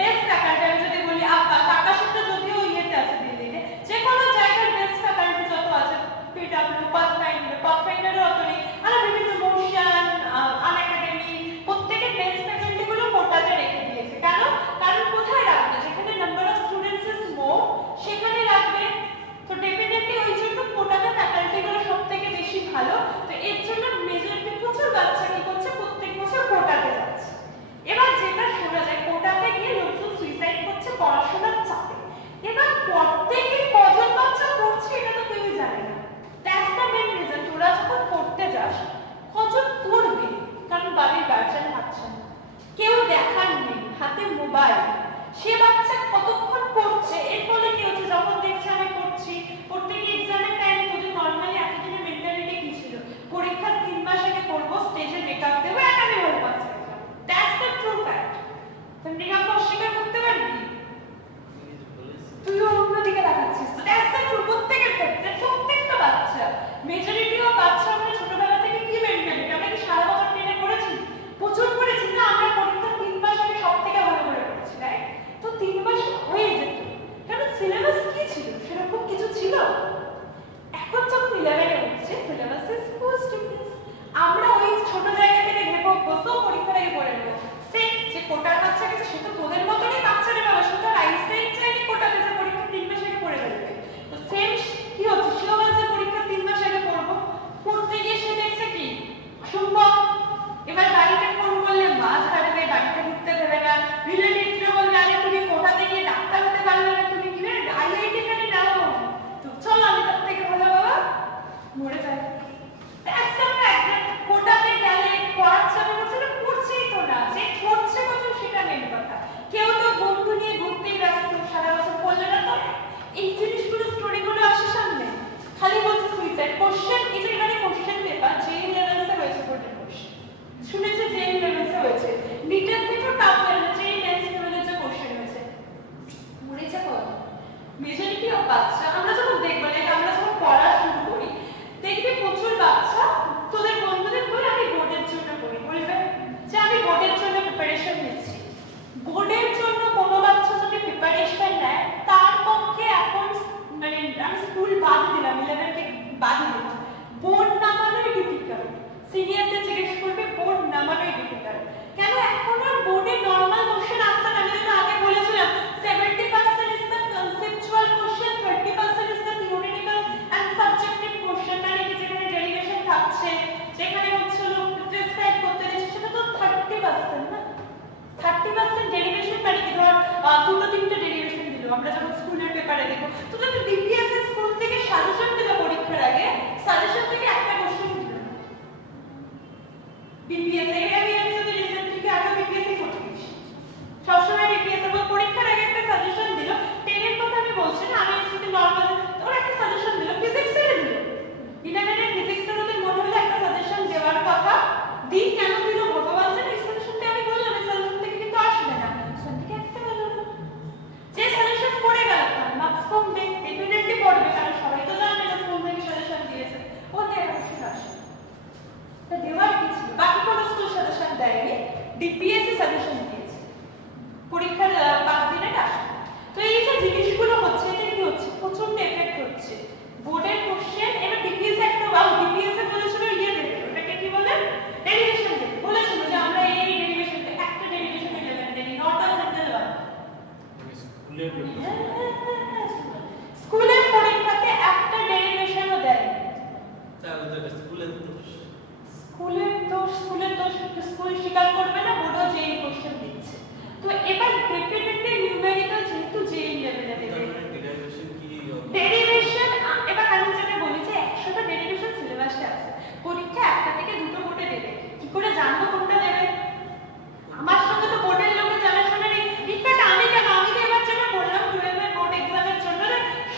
বেস্ট ফ্যাকাল্টি আমি যদি বলি আকাশটা যদিও ইয়েতে আছে দিল্লিতে, যে কোনো জায়গার বেস্ট ফ্যাকাল্টি যত আছে, পিডব্লিউ, পাথফাইন্ডারও অত নেই, আর বিভিন্ন মোশন, আনএকাডেমি, প্রত্যেকের বেস্ট ফ্যাকাল্টিগুলো কোটাতে রেখে দিয়েছে। কেন? কারণ কোথায় রাখবে? যেখানে number of students is more সেখানে রাখবে। তো ডেফিনেটলি ওই জন্য কোটাতে ফ্যাকাল্টিগুলো সবথেকে বেশি ভালো। তো এর জন্য মেজরিটি প্রচুর বাচ্চা কি করছে, প্রত্যেক বছর কোটাতে যাচ্ছে। এবার যেটা শোনা যায়, কোটাতে গিয়ে লোকজন সুইসাইড করছে পড়াশোনার চাপে। এবার প্রত্যেকে কজন বাচ্চা পড়ছে এটা তো কেউই জানে না। That's the main reason. তোরা যখন পড়তে যাস কজন পড়বে? কারণ বাড়ির গার্জিয়ান থাকছে না, কেউ দেখার নেই, হাতে মোবাইল, সে বাচ্চা কতক্ষণ পড়ছে? এর ফলে কি হচ্ছে, যখন দেখছে আমি পড়ছি, পড়তে গিয়ে এক্সামের টাইমে তোদের নর্মালি এতদিনের মেন্টালিটি কি ছিল? পরীক্ষার 3 মাস আগে পড়বো, স্টেজে মেকআপ দেবো, একাডেমি ভালো পাচ্ছে। That's the true fact. তুমি মেকআপ অস্বীকার করতে পারবি? তুইও অন্যদিকে দেখাচ্ছিস। তো দ্যাটস দ্য ট্রু। প্রত্যেকের ক্ষেত্রে প্রত্যেকটা বাচ্চা, মেজরিটি অফ বাচ্চা আমরা ছোটবেলা থেকে কি মেন্টালিটি, আমরা কি সারা বছর টেনে পড়েছি? প্রচুর পড়েছি না? আমরা পরীক্ষার 3 মাস আগে সব থেকে ভালো করে পড়েছি, রাইট? তো 3 মাস হয়ে যেত, কারণ সিলেবাস কি ছিল? সেরকম কিছু ছিল? এখন যখন 11-এ উঠছে, সিলেবাস ইজ কোর্স ডিফারেন্স। আমরা ওই ছোট জায়গা থেকে ভেবে অভ্যস্ত, পরীক্ষার আগে পড়ে নেব। সে যে কোটার বাচ্চা গেছে সে তো তোদের মতনই বাচ্চা রে বাবা, সে তো আইনস্টাইন চাইনি কোটাতে যে পরীক্ষার 3 মাস আগে পড়ে ফেলবে। তো সেম কি হচ্ছে, সেও বলছে পরীক্ষার 3 মাস আগে পড়বো। পড়তে গিয়ে সে দেখছে কি অসম্ভব। এবার বাড়িতে ফোন করলে মা ছাড়বে, বাড়িতে ঢুকতে দেবে না, রিলেটিভসরা বলবে আরে তুমি কোটাতে গিয়ে ডাক্তার হতে পারলে না, তুমি কি আইআইটি খালি নাও, তো চলো আমি তার থেকে ভালো বাবা মরে যাই। That's the fact. কোটাতে গেলে পড়ার চাপে বলছে না, পড়ছেই তো না, যে পড়ছে কত সেটা মেন কথা। কেউ তো বন্ধু নিয়ে ঘুরতেই ব্যস্ত, সারা বছর পড়লে না। তো এই জিনিসগুলো, স্টোরিগুলো আসে সামনে, খালি বলছে সুইসাইড। কোশ্চেন, এই যে এখানে কোশ্চেন পেপার যেই লেভেলসে হয়েছে, বোর্ডের কোশ্চেন শুনেছে যেই লেভেলসে হয়েছে, নিটের থেকেও টাফ লেভেলে যেই টেন্স লেভেলের যে কোশ্চেন হয়েছে, মরেছে কত মেজরিটি অফ বাচ্চা। আমরা যখন দেখবো, আমরা যখন পড়া শুরু করি, দেখবি প্রচুর বাচ্চা তোদের বন্ধুদের বলে আমি বোর্ডের জন্য পড়ি, বলবে যে আমি বোর্ডের জন্য প্রিপারেশন নিচ্ছি। বোর্ডের জন্য কোনো বাচ্চা যদি প্রিপারেশন নেয়, তার পক্ষে এখন মানে আমি স্কুল বাদ দিলাম, 11-কে বাদ দিলাম, বোর্ড নামানোই ডিফিকাল্ট। সিনিয়রদের জিজ্ঞেস করবে, বোর্ড নামানোই ডিফিকাল্ট। কেন? এখন আর বোর্ডে নর্মাল কোশ্চেন আসছে না। আমি যেটা আগে বলেছিলাম, 70% is the conceptual question, 30% is the theoretical and subjective question. মানে কি, যেখানে ডেরিভেশন থাকছে, যেখানে হচ্ছে লোক ডেসক্রাইব করতে দিচ্ছে, সেটা তো 30% না। 30% ডেরিভেশন মানে কি, ধর 2-3টে ডেরিভেশন দিল, আমরা যখন স্কুলের পেপারে দেখো, তো যদি ডিপিএস এর স্কুল থেকে সাজেশন দিল পরীক্ষার আগে, সাজেশন থেকে একটা কোশ্চেন দিল না। বিপিএস এর আমি যদি রিসেন্টলি আগে বিপিএস এ করতে গেছি, সবসময় বিপিএস এর পরীক্ষার আগে একটা সাজেশন দিল। 10-এর কথা আমি বলছি না, আমি যদি নরমাল ওরা একটা সাজেশন দিল, ফিজিক্স এর দিল, 11-এর ফিজিক্স এর ওদের মনে হলো একটা সাজেশন দেওয়ার কথা, দিই কেন দিল ভগবান জানে। এই সাজেশনটা আমি বললাম, এই সাজেশন থেকে কিন্তু আসবে না, সাজেশন থেকে একটা গেল না। যে সাজেশন পড়ে গেল তার মার্কস কমবে, ডেফিনেটলি পড়বে, কারণ সবাই তো জানে না স্কুল থেকে সাজেশন দিয়েছে, ওতে একটা কোশ্চেন আসে। তা দেওয়ার কি ছিল? বাকি কোনো স্কুল সাজেশন দেয়নি, ডিপিএসসি সাজেশন দিয়েছে, পরীক্ষার 5 দিনের আসে। তো এই যে জিনিসগুলো হচ্ছে, এতে কি হচ্ছে, প্রচন্ড এফেক্ট হচ্ছে বোর্ডের কোশ্চেন। এবার ডিপিএসসি একটা ডিপিএসসি বলেছিল ইয়ে দেবে, ওটাকে কি বলে, ডেরিভেশন দেবে। বলেছিল যে আমরা এই ডেরিভেশনটা একটা ডেরিভেশন 11 দেই, নট আ সিঙ্গেল ওয়ান। স্কুলের পরীক্ষাতে একটা ডেরিভেশনও দেয়। স্কুলের দোষ স্কুল স্বীকার করবে না, বোর্ডও যেই কোশ্চেন দিচ্ছে। তো এবার ডেফিনেটলি নিউমেরিক্যাল যেহেতু যেই লেভেলে দেবে ডেরিভেশন। এবার আমি যেটা বলি যে 100টা ডেরিভেশন সিলেবাসে আছে, পরীক্ষা 1টা থেকে 2টো বোর্ডে দেবে, কি করে জানবো কোনটা দেবে? আমার সঙ্গে তো বোর্ডের লোকে জানাশোনা নেই। ইনফ্যাক্ট আমি কেন, আমি তো এবার যেটা বললাম 12-এর বোর্ড এক্সামের জন্য,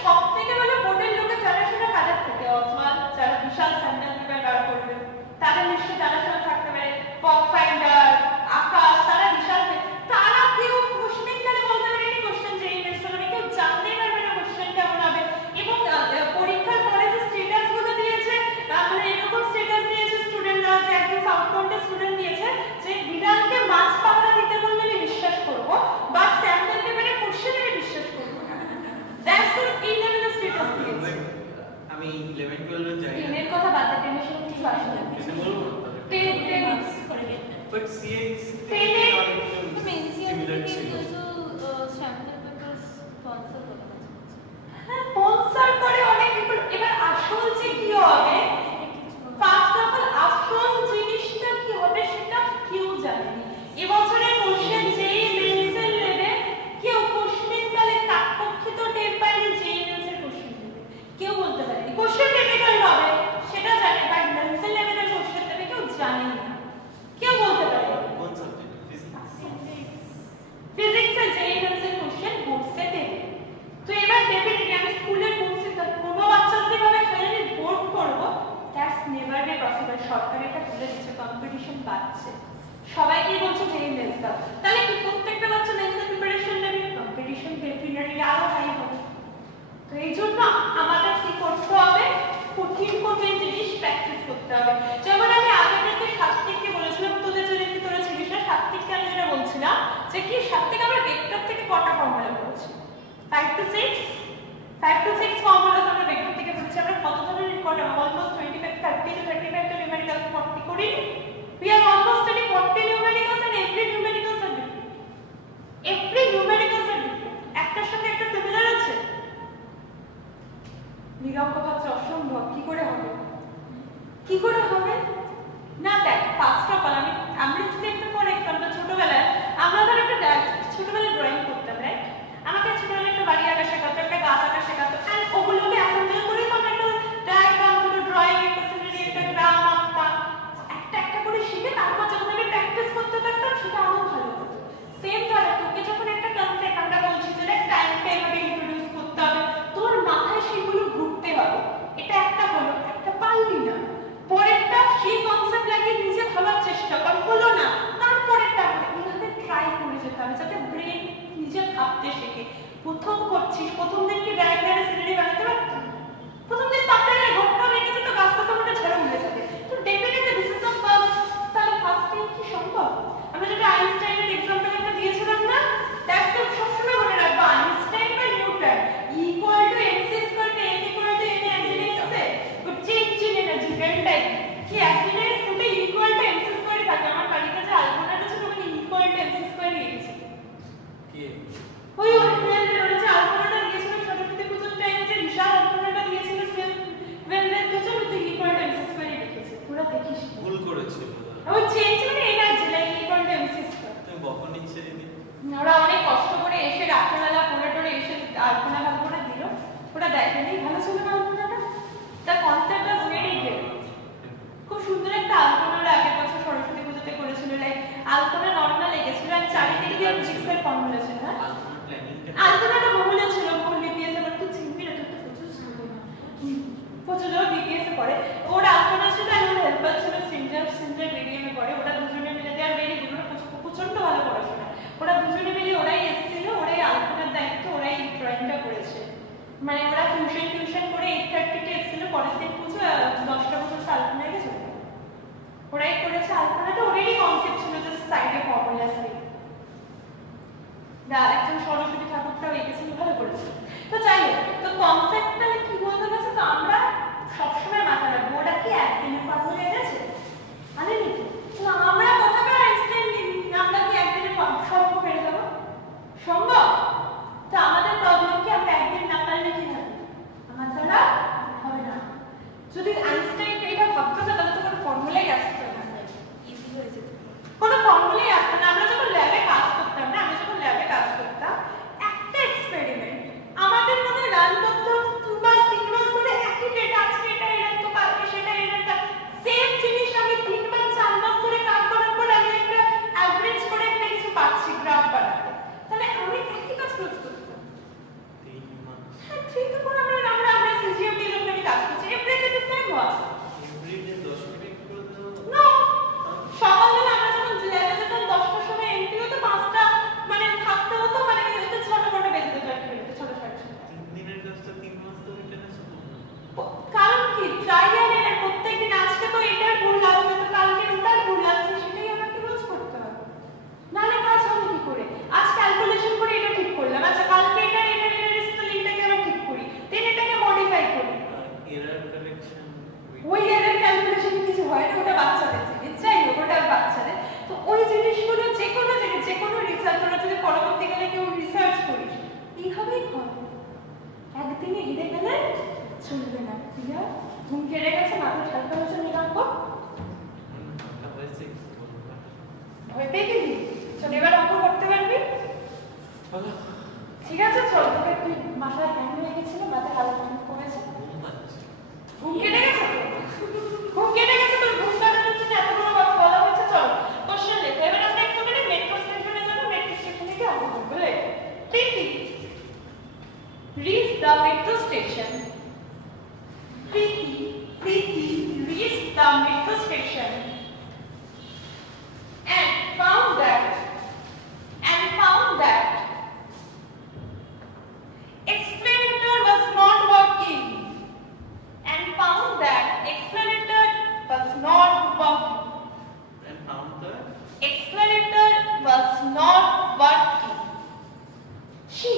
সব থেকে ভালো বোর্ডের লোকে জানাশোনা কাদের থেকে? অসমান, যারা বিশাল স্যান্ডেল পেপার বার করবে, তাদের নিশ্চয়ই জানাশোনা থাকতে পারে। পাথফাইন্ডার, আকাশ, তারা বিশাল, তারা কেউ প্রশ্নে যে কি 7 থেকে আমরা ভেক্টর থেকে কটা ফর্মুলা পড়েছি 5 to 6 ফর্মুলাস আমরা ভেক্টর থেকে পড়েছি আমরা কত ধরনের কটা অলমোস্ট 25 30 to 35 তো নিউমেরিক্যাল 40 করি we are almost studying 40 numericals and every numericals are different একটার সাথে একটা সিমিলার আছে নিরঙ্ক ভাবছে অসম্ভব কি করে হবে না দেখ ফার্স্ট অফ অল আমি যদি একটা ফর এক্সাম্পল ছোটবেলায় আমরা ধর একটা ছোটবেলায় ড্রয়িং করতাম রাইট আমাকে ছোটবেলায় একটা বাড়ি আঁকা শেখাতো একটা গাছ আঁকা শেখাতো এন্ড ওগুলোকে অ্যাসেম্বল করে আমরা একটা ডায়াগ্রাম পুরো ড্রয়িং একটা সিনারি একটা গ্রাম আঁকতাম একটা করে শিখে তারপর যখন আমি প্র্যাকটিস করতে থাকতাম সেটা আরো ভালো হতো সেম ধর তোকে যখন একটা কনসেপ্ট আমরা বলছি যে টাইম টেবিল ইন্ট্রোডিউস করতে হবে তোর মাথায় সেগুলো ঘুরতে হবে এটা একটা হলো একটা পারলি না পরেরটা সেই কনসেপ্ট লাগিয়ে নিজে ভাবার চেষ্টা কর হলো না তারপরেরটা এইভাবে ট্রাই করে যেতে হবে যাতে ব্রেন নিজে ভাবতে শেখে প্রথম করছিস প্রথম দিন কি ডায়াগ্রামে সিনারি বানাতে পারতো প্রথম দিন তাপটা গেলে ঘটনা রেখেছে তো গাছটা তো মোটা ঝাড়া উড়ে যাবে তো definitely this is the first তাহলে ফার্স্ট টাইম কি সম্ভব আমরা যেটা আইনস্টাইনের এক্সাম্পল একটা দিয়েছিলাম না দ্যাটস তো সবসময় মনে রাখবো আইনস্টাইন বা Newton equal to mc square তে m equal to n engineering সে বাট চেঞ্জ ইন এনার্জি ভেরিটাই কি এঞ্জিনিয়ারিং সেটা ইকুয়াল টু mc স্কয়ার থাকে আমার বাড়িতে যে আলপনাটা ছিল ওখানে ইকুয়াল টু mc স্কয়ার লিখেছি কি ওই টুয়েলভে ওরা যে আলপনাটা দিয়েছিল সরস্বতী পুজোর টাইমে যে বিশাল আলপনাটা দিয়েছিল টুয়েলভের দুজন তো ইকুয়াল টু mc স্কয়ার লিখেছে পুরো দেখিস ভুল করেছিল ওই চেঞ্জ মানে energy like equal to mc square তুমি বকন নিচ্ছে দিদি ওরা অনেক কষ্ট করে এসে রাত্রেবেলা পড়ে এসে আলপনা করে দিল ওরা দেখেনি ভালো ছিল না আলপনাটা the concept was very great খুব সুন্দর একটা আলপনা ওরা আগের বছর সরস্বতী পুজোতে করেছিল লাইক আলপনা নর্মাল লেগেছিল আর চারিদিকে দিয়ে জিক্সের ফর্মুলা ছিল হ্যাঁ আলপনাটা বহুলে ছিল বহুল বিপিএস এর তো চিনবি না তো প্রচুর সুন্দর প্রচুর বিপিএস এ পড়ে ওর আলপনা ছিল আর ওর হেল্পার ছিল সিনজার মিডিয়ামে পড়ে ওরা দুজনে মিলে দেয় ভেরি গুড প্রচন্ড ভালো পড়াশোনা ওরা দুজনে মিলে ওরাই এসেছিল ওরাই আলপনার দায়িত্ব ওরাই ড্রয়িংটা করেছে মানে ওরা টিউশন করে 8:30 তে এসেছিল পরের দিন পুজো 10টা পর্যন্ত আলপনা গেছে ওরাই করেছে আলপনাটা ওরাই কনসেপ্ট ছিল যে সাইডে ফর্মুলা ছিল একজন সরস্বতী ঠাকুরটাও এঁকেছিল ভালো করেছে তো যাই হোক তো কনসেপ্টটা কি বলতে গেছে তো আমরা সবসময় মাথায় রাখবো ওটা কি একদিনের ফর্মুলা এনেছে আনেনি তো আমরা কথাটা আইনস্টাইন আমরা কি একদিনে সম্ভব পেরে যাবো সম্ভব তো আমাদের প্রবলেম কি আমরা একদিন না পারলে কি হবে আমার দ্বারা হবে না যদি আইনস্টাইন এটা ভাবতো না তাহলে তো কোনো ফর্মুলাই আসতো না ইজি হয়ে যেত কোনো ফর্মুলাই আসতো না আমরা যখন ল্যাবে কাজ করতাম না আমি যখন ল্যাবে কাজ করতাম একটা এক্সপেরিমেন্ট আমাদের মধ্যে রান করতে হতো 2 মাস 3 মাস ধরে একই ডেটা আজকে এটা এরকম তো কালকে সেটা এরকম সেম জিনিস আমি 3 মাস 4 মাস ধরে কাজ করার পর আমি একটা অ্যাভারেজ করে একটা কিছু পাচ্ছি গ্রাফ বানাতে তাহলে আমি একই কাজ করতাম 3 মাস হ্যাঁ 3 to 4 আমরা সিজিএম দিয়ে যখন আমি কাজ করছি everyday the same work everyday 10 minute করে দাও নো সকালবেলা আমরা যখন ল্যাবে যেতাম 10টার সময় এন্ট্রি হতো 5টা মানে থাকতে হতো মানে হয়তো 6টা 9টা বেজে যেত একটা মিনিটে 6টা 6:30 3 দিনের কাজটা 3 মাস ধরে কেন শুরু কারণ কি ট্রায়াল এর প্রত্যেকদিন আজকে তো এটার ভুল আসছে তো কালকে ওটার ভুল আসছে সেটাই আমাকে রোজ করতে হবে নালে কাজ হবে কি করে আজ ক্যালকুলেশন করে এটা ঠিক করলাম আচ্ছা কালকে এটা স্পেলিংটাকে আমরা ঠিক করি দেন এটাকে মডিফাই করি এরর কারেকশন ওই এরর ক্যালকুলেশন কিছু হয় না ওটা বাচ্চাদের থেকে যাই হোক ওটা বাচ্চাদের তো ওই জিনিসগুলো যে কোনো রিসার্চ ওরা যদি পরবর্তীকালে কেউ রিসার্চ করিস এইভাবেই হবে একদিনে হেরে গেলে চলবে না ঠিক আছে ঘুম কেড়ে গেছে মাথা ঠান্ডা হয়েছে নিয়ে রাখবো হয়েছে ভয় পেয়ে গেলি চল এবার অঙ্ক করতে পারবি ঠিক আছে চল তোকে তুই মাথায় হ্যাং হয়ে গেছিল মাথায় হালকা কমেছে ঘুম কেটে গেছে ঘুম কেটে গেছে তোর ঘুম কাটানোর জন্য এত বড় কথা বলা হয়েছে চল কোশ্চেন লেখো এবার আমরা একটু করে মেট্রো স্টেশনে যাবো মেট্রো স্টেশন থেকে অঙ্ক করবো ঠিক reach the metro station Preeti reached the metro station and found that accelerator was not working and found that accelerator was not working She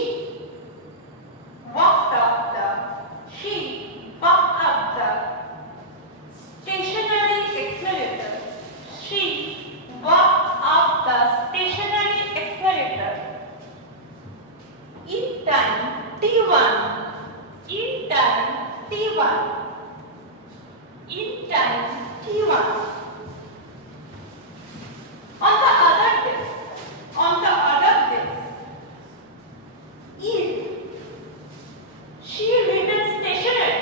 walked up the stationary escalator. She walked up the stationary escalator. In time T1. In time T1. In time T1. On the other desk. If she remains stationary.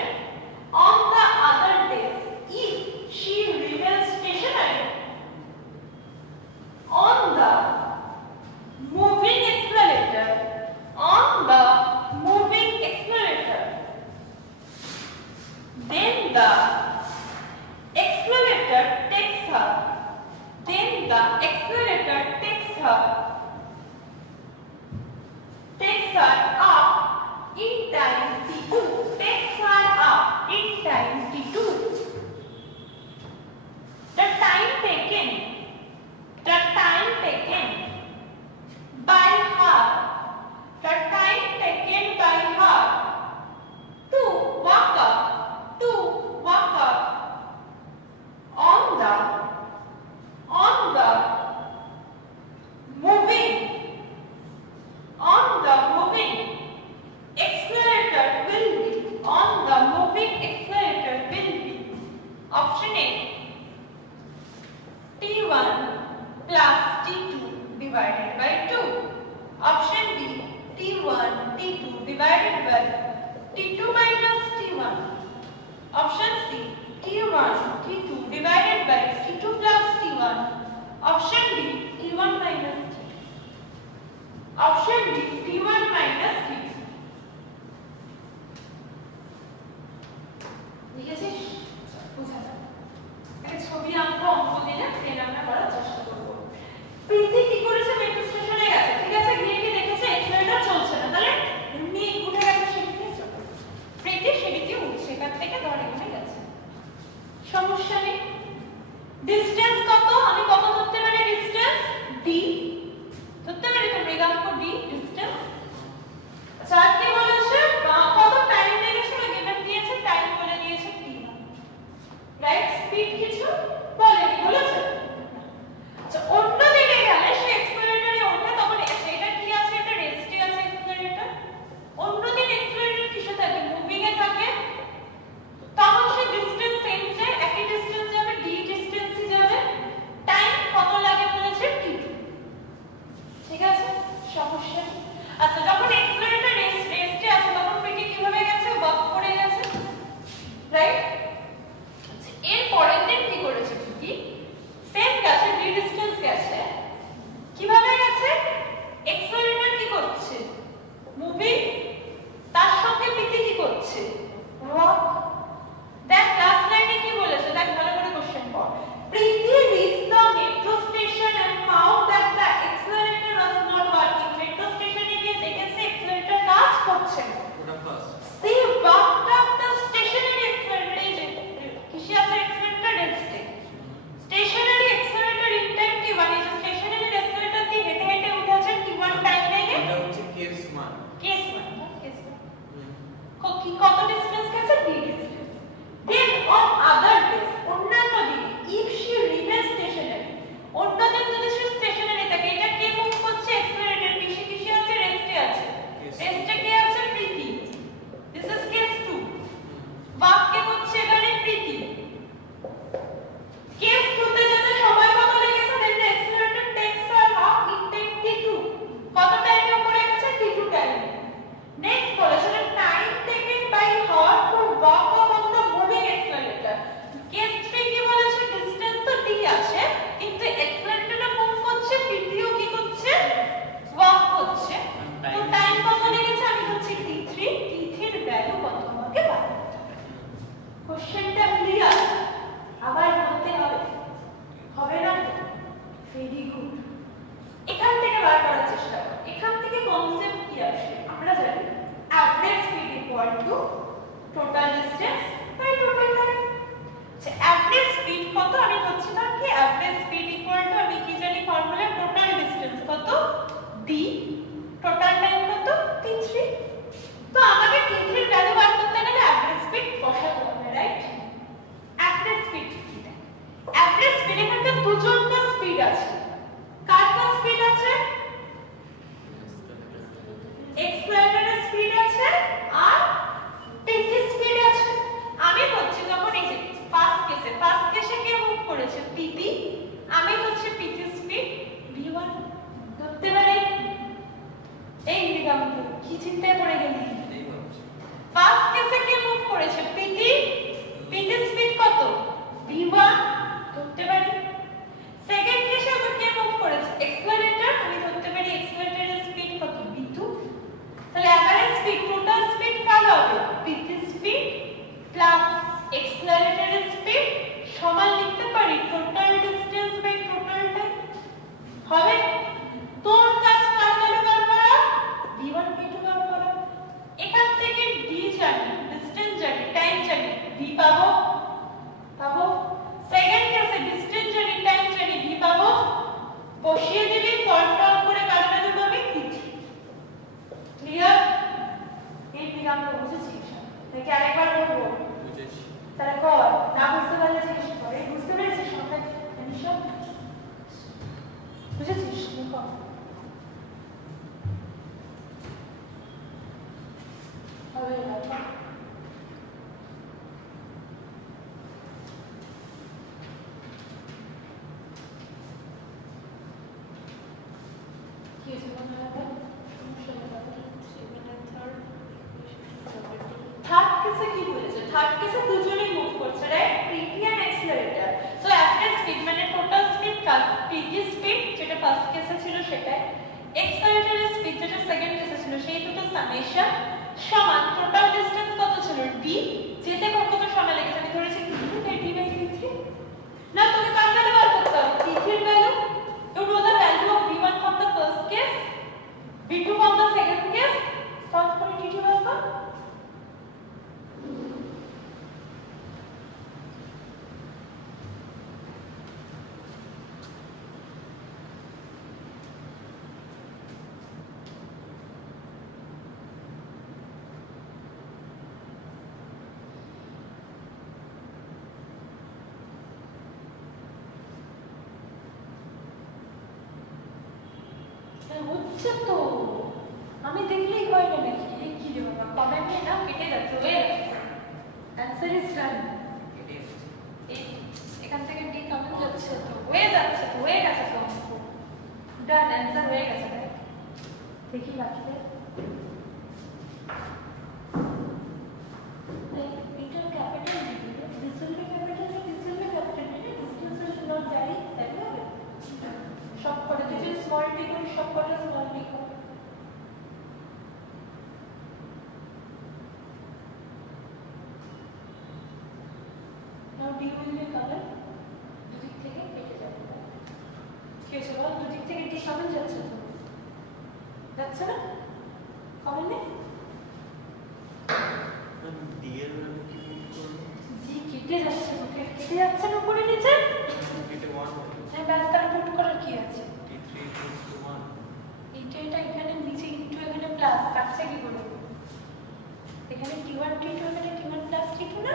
On the other desk. If she remains stationary. On the moving accelerator. On the moving accelerator. Then the accelerator takes her. Then the accelerator takes her up in time T2. Takes her up in time T2. The time taken by her to walk up on the moving accelerator will be option A T1 plus T2 divided by 2. Option B T1 T2 divided by T2 minus T1. Option C T1 T2 divided by T2 plus T1. Option D T1 minus T2. Option D T1 minus T2. লিখেছিস? বুঝা যায়। একটা ছবি আঁকবো, অঙ্ক দিলে pen আমরা করার চেষ্টা করব। প্রীতি কি করেছে? মেট্রো স্টেশনে গেছে, ঠিক আছে, গিয়ে কি দেখেছে এক্সেলেটর চলছে না, তাহলে এমনি উঠে গেছে সিঁড়ি দিয়ে চলে। প্রীতি সিঁড়ি দিয়ে উঠছে, এখান থেকে ধরে উঠে গেছে, সমস্যা নেই। ডিসটেন্স কত? আমি কত ধরতে পারি? ডিসটেন্স ডি ধরতে পারি তো, মৃগাঙ্ক ডি ডিসটেন্স। আচ্ছা আর কি বলেছে? কত টাইম লেগেছে বা গিভেন দিয়েছে, টাইম বলে দিয়েছে টি, রাইট? স্পিড কিছু বলেনি, বলেছে? আচ্ছা অন্য দিকে গেলে সে এক্সেলারেটরে ওঠে, তখন এটা কি আছে? এটা রেস্টে আছে এক্সেলারেটর। অন্য দিন এক্সেলারেটর কিসে থাকে? মুভিং এ থাকে। তখন সে ডিসটেন্স সেম যায়, একই ডিসটেন্স যাবে, ডি ডিসটেন্সই যাবে। টাইম কত লাগে বলেছে? টি, ঠিক আছে, সমস্যা নেই। আচ্ছা যখন এক্সেলারেটর রেস্টে আছে তখন পিটি কিভাবে গেছে? ওয়াক করে গেছে, রাইট? আচ্ছা এর পরের দিন কি করেছে? কি সেম গেছে, ডি ডিসটেন্স গেছে, কিভাবে গেছে? এক্সেলারেটর কি করছে? মুভিং, তার সঙ্গে পিটি কি করছে? ওয়াক। দেখ লাস্ট লাইনে কি বলেছে, দেখ ভালো করে কোশ্চেন পড়। Preeti reached the metro station and found that the accelerator was not working. Metro station এ গিয়ে দেখেছে accelerator কাজ করছে না। ওটা first. She walked up the stationary accelerator. এই যে কিসে আছে accelerator? রেস্টে। Stationary accelerator in time T1, এই যে stationary accelerator দিয়ে হেঁটে হেঁটে উঠেছে T1 টাইম লেগে। এটা হচ্ছে কেস মান। কেস মান। কত ডিসটেন্স গেছে? D distance. Then on other days, অন্যান্য দিনে, if she remains stationary, অন্য দিন যদি সে স্টেশনারি থাকে, এটা কে মুভ করছে? এক্সেলারেটর। কিসে কিসে আছে? রেস্টে আছে। রেস্টে কে আছে? Preeti. This is case 2। Walk কে করছে এখানে? প্রীতি। কেস 2 তে যেতে সময় কত লেগেছে? then the accelerator takes her up in time t2. কত টাইমে উপরে গেছে? t2 time. নেক্সট বলেছে time taken by her to walk up on the moving accelerator. Case 3 কি বলেছে? ডিসটেন্স তো d আছে, কিন্তু এক্সেলারেটরটা মুভ করছে, পিটিও কি করছে? ওয়াক করছে। তো টাইম কত লেগেছে? আমি হচ্ছে t3। t3 এর ভ্যালু কত আমাকে বার করতে হবে। কোশ্চেনটা ক্লিয়ার? আবার বলতে হবে না? Very good. এখান থেকে বার করার চেষ্টা কর। এখান থেকে কনসেপ্ট কি আসে? আমরা জানি average speed equal to total distance by total time. আচ্ছা অ্যাভারেজ স্পিড কত? আমি বলছিলাম কি অ্যাভারেজ স্পিড ইকুয়াল টু, আমি কি জানি ফর্মুলা, টোটাল ডিসটেন্স কত? ডি, টোটাল টাইম কত? দিগন্ত কি চিন্তায় পড়ে গেলি? এই ভাবছি ফার্স্ট কেসে কি মুভ করেছে? পিটি। পিটি স্পিড কত? v1 ধরতে পারি। সেকেন্ড কেসে আবার কি মুভ করেছে? এক্সেলারেটর। আমি ধরতে পারি এক্সেলারেটরের স্পিড কত? v2। তাহলে এভারেজ স্পিড, টোটাল স্পিড কার হবে? পিটি স্পিড প্লাস এক্সেলারেটরের স্পিড সমান লিখতে পারি total distance by total time. হবে? তোর কাজ কার ভ্যালু বার করা? v1 v2 বার করা। এখান থেকে d জানি, ডিসটেন্স জানি, টাইম জানি, v পাবো। পাবো। সেকেন্ড কেসে ডিসটেন্স জানি, টাইম জানি, v পাবো। বসিয়ে দিবি, সলভ ডাউন করে কার ভ্যালু পাবি? t3। ক্লিয়ার? এই দিগন্ত বুঝেছিস? নাকি আরেকবার বলবো? বুঝেছি। তাহলে কর, না বুঝতে পারলে জিজ্ঞেস কর। এই বুঝতে পেরেছিস সবাই? নিশা বুঝেছিস? কর। হবে না। কি হয়েছে মনে হয়? থার্ড কেসে কি বলেছে? থার্ড কেসে দুজনেই মুভ করছে, right? PT and accelerator. So average speed মানে টোটাল স্পিড কার? পিটি স্পিড যেটা ফার্স্ট কেসে ছিল সেটাই, এক্সেলারেটরের স্পিড যেটা সেকেন্ড কেসে ছিল সেই দুটো সামেশন সমান টোটাল ডিসটেন্স কত ছিল? d। যেতে কত সময় লেগেছে? আমি ধরেছি d/t3। না তোকে কার ভ্যালু বার করতে হবে? t3 এর value. You know the value of v1 from the first case, v2 from the second case. Solve করে t2 বার কর। হচ্ছে তো, আমি দেখলেই হয় না নাকি? এই কি রে বাবা, কমেন্ট নেই না, কেটে যাচ্ছে, হয়ে যাচ্ছে। Answer is done. এটাই হচ্ছে এখান থেকে ডি কমেন্ট যাচ্ছে তো, হয়ে যাচ্ছে তো, হয়ে গেছে তো। ডান, অ্যান্সার হয়ে গেছে। দেখি বাকিদের। এটা capital D, this will be capital D, this will be capital D, distance will not vary, তাই হবে? সব করে যদি স্মল ডি করি, সব করে স্মল ডি করি। Now d will be common, দুদিক থেকে কেটে যাবে। কি হয়েছে বল? দুদিক থেকে d কমন যাচ্ছে তো, যাচ্ছে না? কমন নেই? d এর ভ্যালু কি মুভ করবে? d কেটে যাচ্ছে, কেটে যাচ্ছে না উপরে নিচে? এটা 1 হবে হ্যাঁ, ব্যাস, তার পুট করার কি আছে? t3 = 1 এটা এখানে নিচে ইনটু এখানে প্লাস, কাটছে কি করে? এখানে t1 t2 এখানে t1 প্লাস t2 না?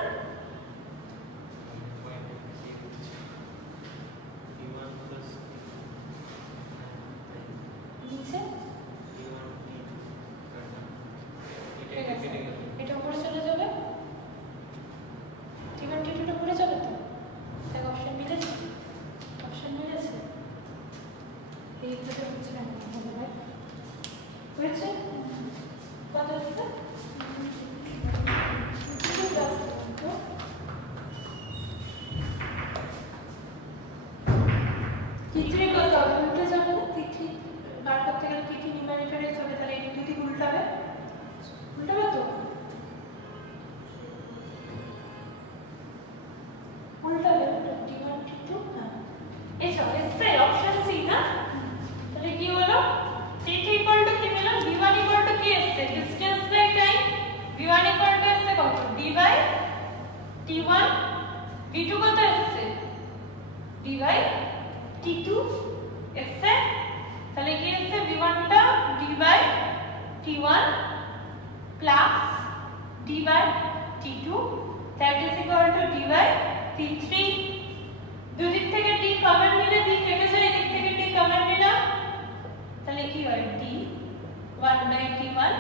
নিচে এটা উপরে চলে যাবে, t1 t2 টা উপরে যাবে তো। এক অপশন মিলেছে, অপশন মিলেছে। এই দুটো হচ্ছে কেন হবে ভাই? হয়েছে কত হচ্ছে? t3 কত উল্টে যাবে না? t3 বার করতে গেলে t3 নিউমারেটরে যাবে, তাহলে এই দুটি উল্টাবে, উল্টাবে তো, উল্টাবে t1 t2 না। এসো এসে অপশন সি না? তাহলে কি হলো? t3 ইকুয়াল টু কি পেলাম? v1 ইকুয়াল টু কি এসছে? Distance by time. v1 equal to এসছে কত? d by t1। v2 কত এসছে? d বাই t2 এসছে। তাহলে কি এসছে? v1 টা d by t1 plus d by t2 that is equal to d by t3। দুদিক থেকে d কমন নিলে d কেটে যায়, এদিক থেকে d কমন নিলাম, তাহলে কি হয়? d 1 by t1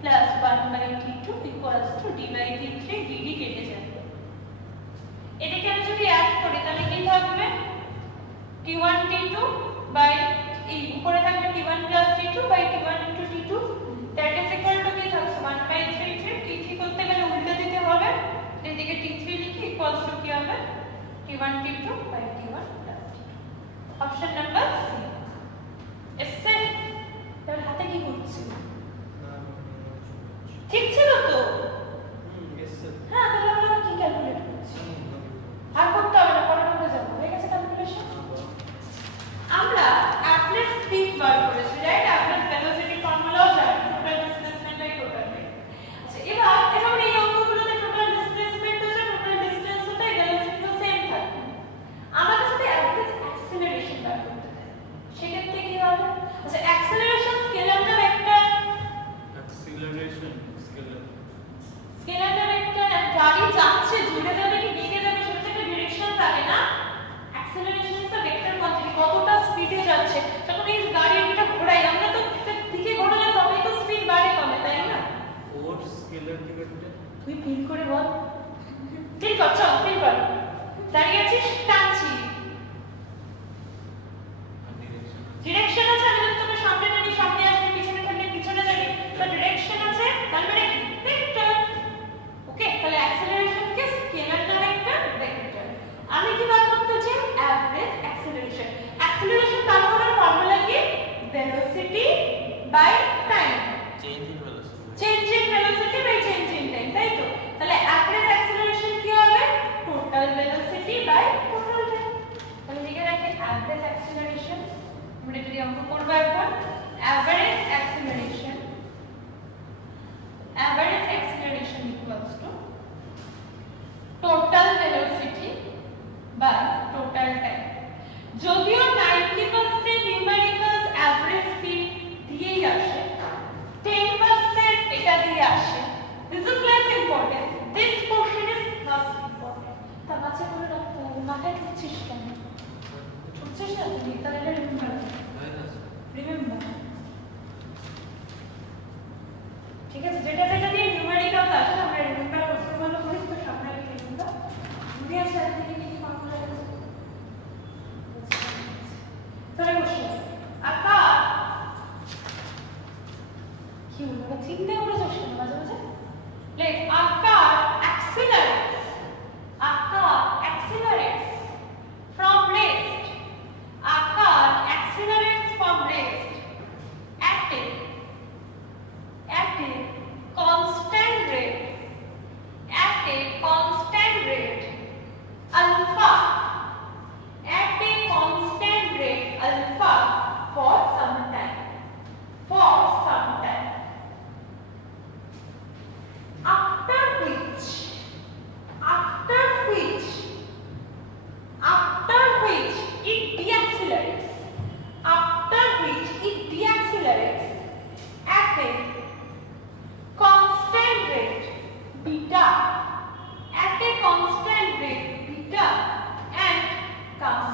plus 1 by t2 equals to d by t3, dd কেটে যায়। এদিকে আমি যদি অ্যাড করি তাহলে কি থাকবে? t1 t2 by এই উপরে থাকবে t1 plus t2 by t1 into t2 that is equal to কি থাকছে 1/3 t3 করতে গেলে উল্টে দিতে হবে এদিকে t3 লিখি equals to কি হবে t1 t2 by t1 plus t2 option number C এসে তার হাতে কি করছে ঠিক ছিল তো হ্যাঁ তাহলে আমরা কি ক্যালকুলেট করছি আর করতে হবে না পরে আমরা যাব হয়ে গেছে ক্যালকুলেশন আমরা অ্যাভারেজ স্পিড বার করেছি রাইট অ্যাভারেজ ভেলোসিটি ফর্মুলাও জানি total displacement by total rate আচ্ছা এবার যখন এই অঙ্কগুলোতে টোটাল ডিসপ্লেসমেন্ট হচ্ছে টোটাল ডিসটেন্স হতে ভেলোসিটি সেম থাকবে আমাদের সাথে অ্যাভারেজ অ্যাক্সিলারেশন বার করতে দেয় সেক্ষেত্রে কি হবে আচ্ছা অ্যাক্সিলারেশন স্কেলারটা ভেক্টর স্কেলারটা ভেক্টর গাড়ি যাচ্ছে জুড়ে যাবে কি বেগে যাবে সেটা একটা ডিরেকশন থাকে না acceleration is a vector quantity কতটা স্পিডে যাচ্ছে যখন এই গাড়িটা ঘোরাই আমরা তো দিকে ঘোরালে তবেই তো স্পিড বাড়ে কমে তাই না ফোর্স স্কেলার কি ভেক্টর তুই ফিল করে বল ফিল কর চল ফিল কর দাঁড়িয়ে আছিস টানছি ডিরেকশন আছে আমি যদি তোকে সামনে টানি সামনে আসবি পিছনে টানলে পিছনে যাবি তো ডিরেকশন আছে তার মানে কি ভেক্টর ওকে তাহলে অ্যাক্সিলারেশন কে স্কেলার না ভেক্টর ভেক্টর আমি কি বার করতে চাই অ্যাভারেজ অ্যাক্সিলারেশন অ্যাক্সিলারেশন বার করার ফর্মুলা কি velocity by time change in velocity change in velocity by change in time তাই তো তাহলে অ্যাভারেজ অ্যাক্সিলারেশন কি হবে total velocity by total time তাহলে লিখে রাখি অ্যাভারেজ অ্যাক্সিলারেশন আমরা যদি অঙ্ক করব এখন average acceleration equals to total velocity by total time যদিও 90% নিউমেরিক্যালস অ্যাভারেজ স্পিড দিয়েই আসে 10% এটা দিয়ে আসে this is less important this portion is not important তা মাঝে করে রাখতে হবে মাথায় ঢুকছিস কেন ঢুকছিস না তুমি তাহলে রিমেম্বার ঠিক আছে যেটা যেটা দিয়ে নিউমেরিক্যাল আসে আমরা রিমেম্বার করতে বলবো করিস তো সামনে লিখে নিবা তুমি আছে একদিকে কি ফর্মুলা আছে তাহলে কোশ্চেন আকা কি হলো চিন্তা করে যাচ্ছ না মাঝে মাঝে লেট আকা accelerates from rest from rest at a constant rate alpha for some time after which it deaccelerates at a constant rate beta and comes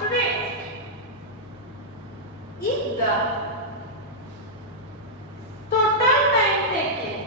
to rest if the total time taken